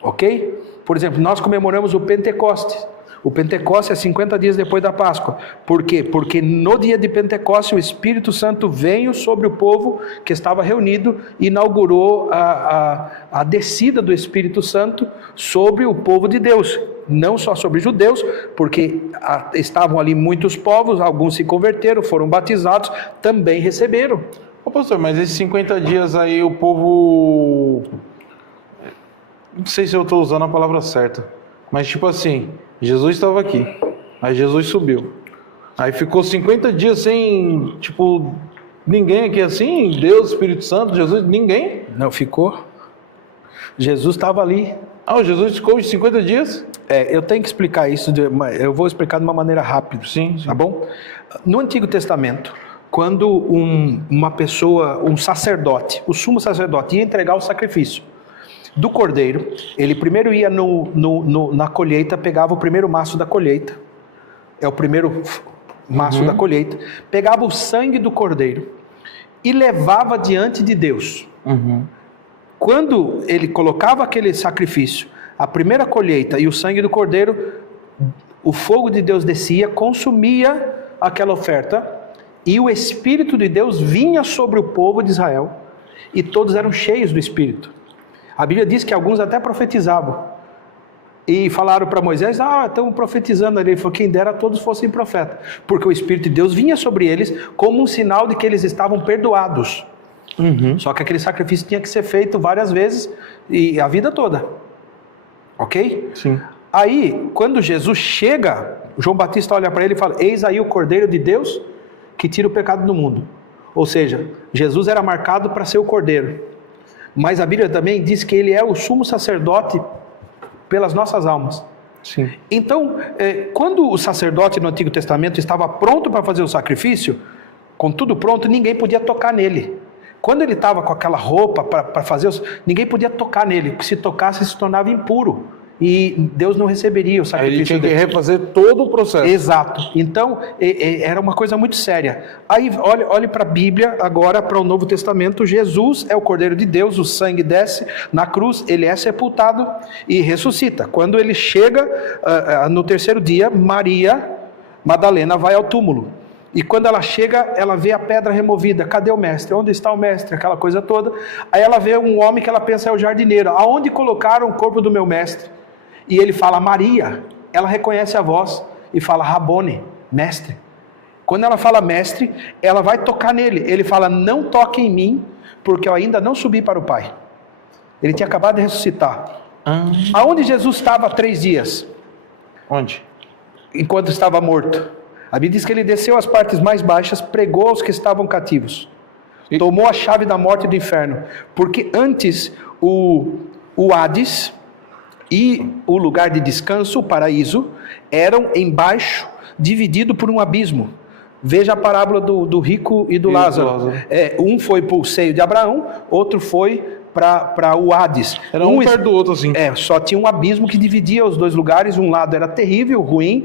ok? Por exemplo, nós comemoramos o Pentecostes. O Pentecostes é 50 dias depois da Páscoa. Por quê? Porque no dia de Pentecostes o Espírito Santo veio sobre o povo que estava reunido e inaugurou a descida do Espírito Santo sobre o povo de Deus. Não só sobre judeus, porque estavam ali muitos povos, alguns se converteram, foram batizados, também receberam. Ô pastor, mas esses 50 dias aí o povo... Não sei se eu estou usando a palavra certa, mas tipo assim... Jesus estava aqui, aí Jesus subiu, aí ficou 50 dias sem, tipo, ninguém aqui assim, Deus, Espírito Santo, Jesus, ninguém? Não, ficou. Jesus estava ali. O Jesus ficou os 50 dias? Eu tenho que explicar isso, eu vou explicar de uma maneira rápida, sim. Tá bom? No Antigo Testamento, quando uma pessoa, um sacerdote, o sumo sacerdote ia entregar o sacrifício do cordeiro, ele primeiro ia na colheita, pegava o primeiro maço da colheita, é o primeiro maço da colheita, pegava o sangue do cordeiro e levava diante de Deus. Quando ele colocava aquele sacrifício, a primeira colheita e o sangue do cordeiro, o fogo de Deus descia, consumia aquela oferta, e o Espírito de Deus vinha sobre o povo de Israel, e todos eram cheios do Espírito. A Bíblia diz que alguns até profetizavam, e falaram para Moisés, estão profetizando ali. Ele falou, quem dera todos fossem profetas, porque o Espírito de Deus vinha sobre eles, como um sinal de que eles estavam perdoados. Só que aquele sacrifício tinha que ser feito várias vezes, e a vida toda. Ok? Sim. Aí, quando Jesus chega, João Batista olha para ele e fala, eis aí o Cordeiro de Deus, que tira o pecado do mundo. Ou seja, Jesus era marcado para ser o Cordeiro. Mas a Bíblia também diz que ele é o sumo sacerdote pelas nossas almas. Sim. Então, quando o sacerdote no Antigo Testamento estava pronto para fazer o sacrifício, com tudo pronto, ninguém podia tocar nele. Quando ele estava com aquela roupa para fazer, ninguém podia tocar nele, porque se tocasse se tornava impuro. E Deus não receberia o sacrifício. Aí ele tinha que dele. refazer todo o processo. Exato. Então, era uma coisa muito séria. Aí, olhe para a Bíblia, agora para o Novo Testamento. Jesus é o Cordeiro de Deus, o sangue desce na cruz, ele é sepultado e ressuscita. Quando ele chega, no terceiro dia, Maria Madalena vai ao túmulo. E quando ela chega, ela vê a pedra removida. Cadê o mestre? Onde está o mestre? Aquela coisa toda. Aí ela vê um homem que ela pensa é o jardineiro. Aonde colocaram o corpo do meu mestre? E ele fala, Maria. Ela reconhece a voz e fala, Rabone, mestre. Quando ela fala mestre, ela vai tocar nele. Ele fala, não toque em mim, porque eu ainda não subi para o Pai. Ele tinha acabado de ressuscitar. Aonde Jesus estava há 3 dias? Onde? Enquanto estava morto. A Bíblia diz que ele desceu às partes mais baixas, pregou aos que estavam cativos. Tomou a chave da morte e do inferno. Porque antes o Hades e o lugar de descanso, o paraíso, eram embaixo, dividido por um abismo. Veja a parábola do rico e do Lázaro. Um foi para o seio de Abraão, outro foi para o Hades. Era um perto do outro, assim. Só tinha um abismo que dividia os dois lugares. Um lado era terrível, ruim,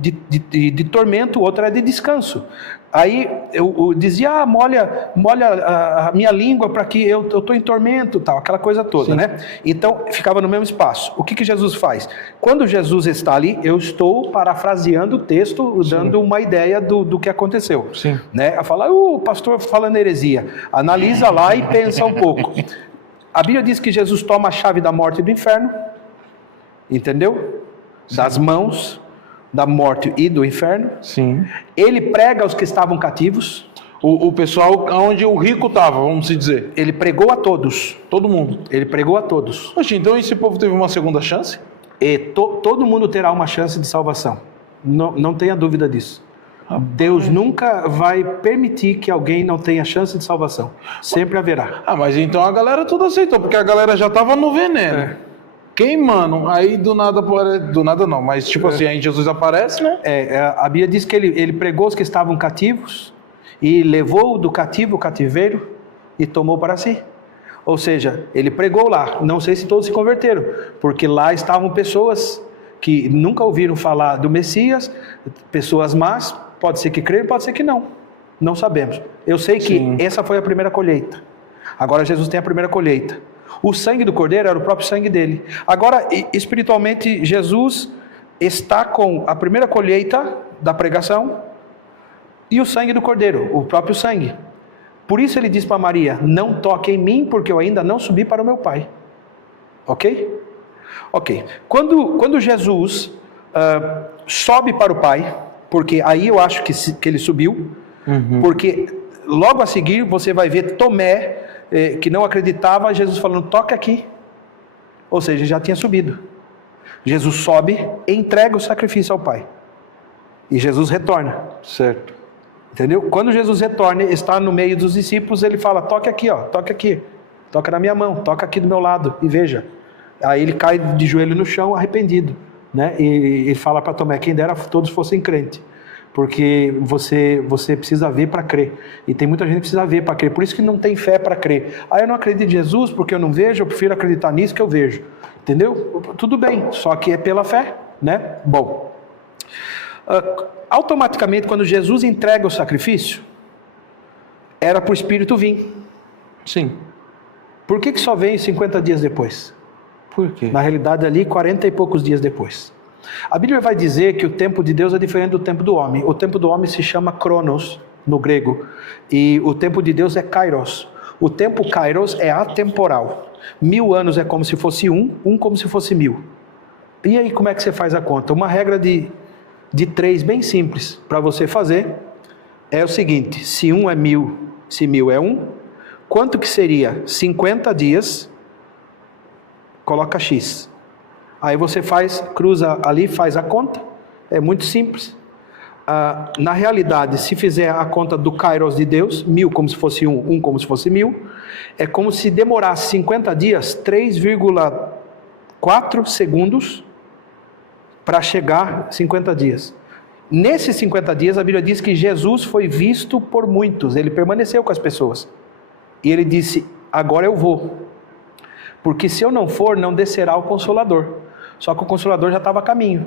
de tormento, o outro era de descanso. Aí eu dizia, molha a minha língua para que eu estou em tormento, tal, aquela coisa toda, né? Então, ficava no mesmo espaço. O que Jesus faz? Quando Jesus está ali, eu estou parafraseando o texto, dando uma ideia do que aconteceu. Sim. Né? A falar, o pastor falando heresia. Analisa lá e pensa um pouco. A Bíblia diz que Jesus toma a chave da morte e do inferno, entendeu? Sim. Das mãos da morte e do inferno. Sim. Ele prega aos que estavam cativos. O pessoal onde o rico estava, vamos dizer. Ele pregou a todos. Todo mundo. Ele pregou a todos. Poxa, então esse povo teve uma segunda chance? E todo mundo terá uma chance de salvação. Não tenha dúvida disso. Deus nunca vai permitir que alguém não tenha chance de salvação. Sempre haverá. Mas então a galera tudo aceitou, porque a galera já estava no veneno. Queimando, aí do nada não, mas tipo assim, aí Jesus aparece, né? A Bíblia diz que ele pregou os que estavam cativos e levou do cativo o cativeiro e tomou para si. Ou seja, ele pregou lá, não sei se todos se converteram, porque lá estavam pessoas que nunca ouviram falar do Messias, pessoas más, pode ser que creram, pode ser que não sabemos. Eu sei que essa foi a primeira colheita, agora Jesus tem a primeira colheita. O sangue do Cordeiro era o próprio sangue dele. Agora, espiritualmente, Jesus está com a primeira colheita da pregação e o sangue do Cordeiro, o próprio sangue. Por isso ele diz para Maria, não toque em mim, porque eu ainda não subi para o meu Pai. Ok? Ok. Quando Jesus sobe para o Pai, porque aí eu acho que ele subiu, porque logo a seguir você vai ver Tomé, que não acreditava, Jesus falando, toca aqui. Ou seja, já tinha subido. Jesus sobe, entrega o sacrifício ao Pai. E Jesus retorna. Certo. Entendeu? Quando Jesus retorna, está no meio dos discípulos, ele fala, toque aqui, ó, toque aqui. Toca na minha mão, toca aqui do meu lado e veja. Aí ele cai de joelho no chão, arrependido. Né? E ele fala para Tomé, quem dera todos fossem crentes. Porque você precisa ver para crer. E tem muita gente que precisa ver para crer. Por isso que não tem fé para crer. Eu não acredito em Jesus porque eu não vejo, eu prefiro acreditar nisso que eu vejo. Entendeu? Tudo bem, só que é pela fé, né? Bom. Automaticamente, quando Jesus entrega o sacrifício, era para o Espírito vir. Sim. Por que só vem 50 dias depois? Por quê? Na realidade, ali, 40 e poucos dias depois. A Bíblia vai dizer que o tempo de Deus é diferente do tempo do homem. O tempo do homem se chama Cronos, no grego, e o tempo de Deus é Kairos. O tempo Kairos é atemporal. 1000 anos é como se fosse um como se fosse 1000. E aí como é que você faz a conta? Uma regra de 3 bem simples para você fazer é o seguinte: se 1 é 1000, se 1000 é 1, quanto que seria 50 dias? Coloca X. Aí você cruza ali, faz a conta. É muito simples. Na realidade, se fizer a conta do Kairos de Deus, 1000 como se fosse 1 como se fosse 1000, é como se demorasse 50 dias, 3,4 segundos para chegar 50 dias. Nesses 50 dias, a Bíblia diz que Jesus foi visto por muitos, ele permaneceu com as pessoas. E ele disse: agora eu vou, porque se eu não for, não descerá o Consolador. Só que o Consolador já estava a caminho.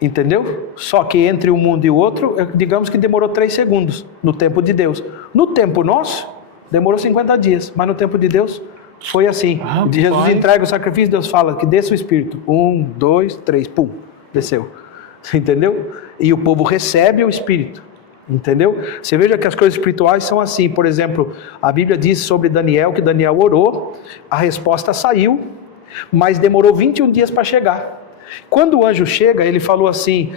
Entendeu? Só que entre um mundo e o outro, digamos que demorou 3 segundos, no tempo de Deus. No tempo nosso, demorou 50 dias, mas no tempo de Deus, foi assim. Jesus entrega o sacrifício, Deus fala que desça o Espírito. 1, 2, 3, pum, desceu. Entendeu? E o povo recebe o Espírito. Entendeu? Você veja que as coisas espirituais são assim. Por exemplo, a Bíblia diz sobre Daniel, que Daniel orou, a resposta saiu, mas demorou 21 dias para chegar. Quando o anjo chega, ele falou assim: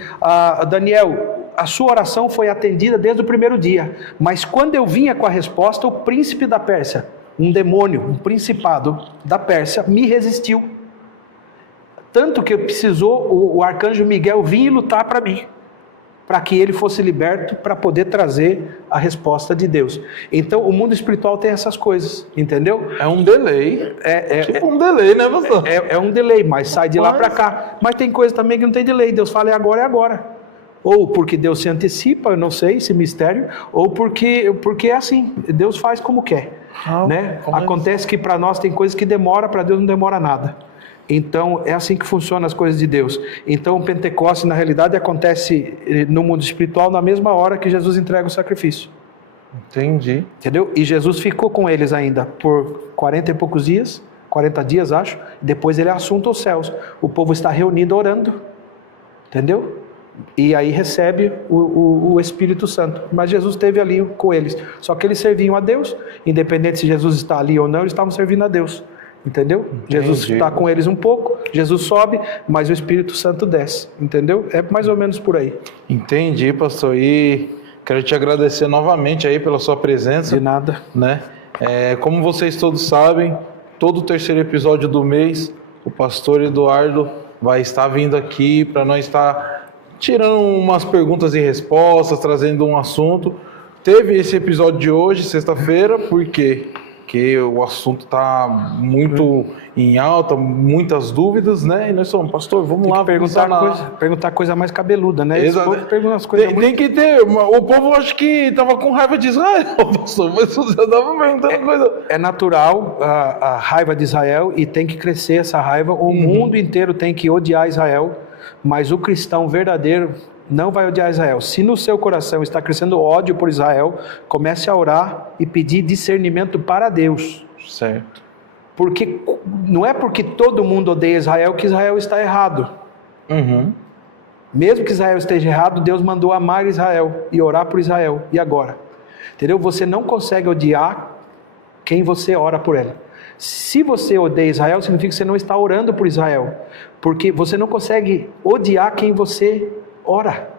Daniel, a sua oração foi atendida desde o primeiro dia, mas quando eu vinha com a resposta, o príncipe da Pérsia, um demônio, um principado da Pérsia, me resistiu. Tanto que precisou o arcanjo Miguel vir e lutar para mim, para que ele fosse liberto, para poder trazer a resposta de Deus. Então, o mundo espiritual tem essas coisas, entendeu? É um delay. Tipo um delay, né, pastor? É um delay, mas sai de lá para cá. Mas tem coisa também que não tem delay. Deus fala: é agora, é agora. Ou porque Deus se antecipa, eu não sei, esse mistério, ou porque é assim, Deus faz como quer. Né? Acontece que para nós tem coisas que demora, para Deus não demora nada. Então, é assim que funcionam as coisas de Deus. Então, o Pentecostes, na realidade, acontece no mundo espiritual na mesma hora que Jesus entrega o sacrifício. Entendi. Entendeu? E Jesus ficou com eles ainda por 40 e poucos dias, 40 dias, acho. Depois ele é assunto aos céus. O povo está reunido orando. Entendeu? E aí recebe o Espírito Santo. Mas Jesus esteve ali com eles. Só que eles serviam a Deus. Independente se Jesus está ali ou não, eles estavam servindo a Deus. Entendeu? Entendi. Jesus está com eles um pouco, Jesus sobe, mas o Espírito Santo desce. Entendeu? É mais ou menos por aí. Entendi, pastor. E quero te agradecer novamente aí pela sua presença. De nada. Né? Como vocês todos sabem, todo o terceiro episódio do mês, o pastor Eduardo vai estar vindo aqui para nós estar tirando umas perguntas e respostas, trazendo um assunto. Teve esse episódio de hoje, sexta-feira, por quê? Porque o assunto está muito em alta, muitas dúvidas, né? E nós somos, pastor, vamos lá perguntar coisa mais cabeluda, né? Tem que ter. O povo acho que estava com raiva de Israel, pastor, mas você estava perguntando coisa. É natural a raiva de Israel e tem que crescer essa raiva. O mundo inteiro tem que odiar Israel, mas o cristão verdadeiro não vai odiar Israel. Se no seu coração está crescendo ódio por Israel, comece a orar e pedir discernimento para Deus. Certo. Porque não é porque todo mundo odeia Israel que Israel está errado. Mesmo que Israel esteja errado, Deus mandou amar Israel e orar por Israel. E agora? Entendeu? Você não consegue odiar quem você ora por ele. Se você odeia Israel, significa que você não está orando por Israel. Porque você não consegue odiar quem você ora.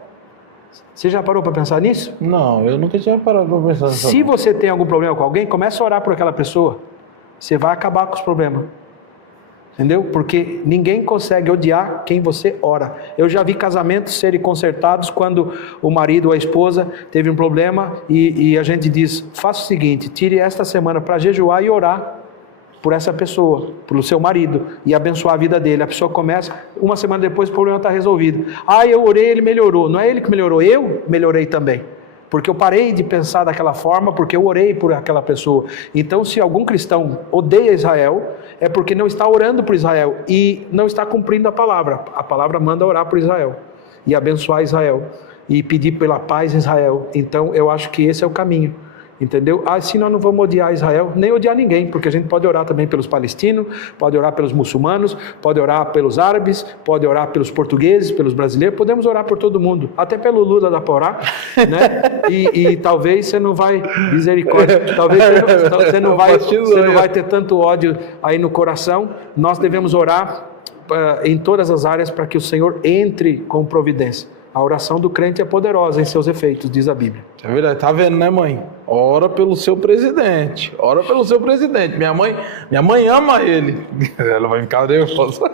Você já parou para pensar nisso? Não, eu nunca tinha parado para pensar nisso. Se você tem algum problema com alguém, comece a orar por aquela pessoa. Você vai acabar com os problemas. Entendeu? Porque ninguém consegue odiar quem você ora. Eu já vi casamentos serem consertados quando o marido ou a esposa teve um problema e a gente diz: faça o seguinte, tire esta semana para jejuar e orar por essa pessoa, pelo seu marido, e abençoar a vida dele. A pessoa começa, uma semana depois o problema está resolvido. Eu orei, ele melhorou. Não é ele que melhorou, eu melhorei também. Porque eu parei de pensar daquela forma, porque eu orei por aquela pessoa. Então, se algum cristão odeia Israel, é porque não está orando por Israel e não está cumprindo a palavra. A palavra manda orar por Israel e abençoar Israel e pedir pela paz em Israel. Então, eu acho que esse é o caminho. Entendeu? Assim nós não vamos odiar Israel, nem odiar ninguém, porque a gente pode orar também pelos palestinos, pode orar pelos muçulmanos, pode orar pelos árabes, pode orar pelos portugueses, pelos brasileiros, podemos orar por todo mundo, até pelo Lula dá para orar, né? E talvez você não vai, misericórdia, talvez você não vai ter tanto ódio aí no coração. Nós devemos orar em todas as áreas para que o Senhor entre com providência. A oração do crente é poderosa em seus efeitos, diz a Bíblia. É verdade, tá vendo, né, mãe? Ora pelo seu presidente. Ora pelo seu presidente. Minha mãe ama ele. Ela vai ficar nervosa.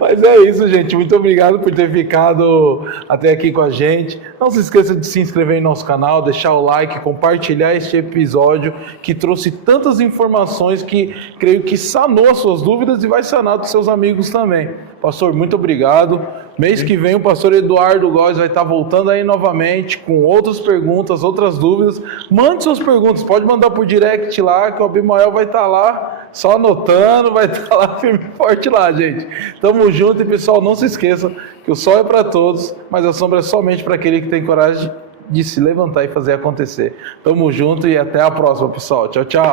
Mas é isso, gente. Muito obrigado por ter ficado até aqui com a gente. Não se esqueça de se inscrever em nosso canal, deixar o like, compartilhar este episódio que trouxe tantas informações que creio que sanou as suas dúvidas e vai sanar dos seus amigos também. Pastor, muito obrigado. Mês que vem o pastor Eduardo Góes vai estar voltando aí novamente com outras perguntas, outras dúvidas. Mande suas perguntas, pode mandar por direct lá, que o Abimael vai estar lá, só anotando, vai estar lá firme e forte lá, gente. Tamo junto e, pessoal, não se esqueça que o sol é para todos, mas a sombra é somente para aquele que tem coragem de se levantar e fazer acontecer. Tamo junto e até a próxima, pessoal. Tchau, tchau.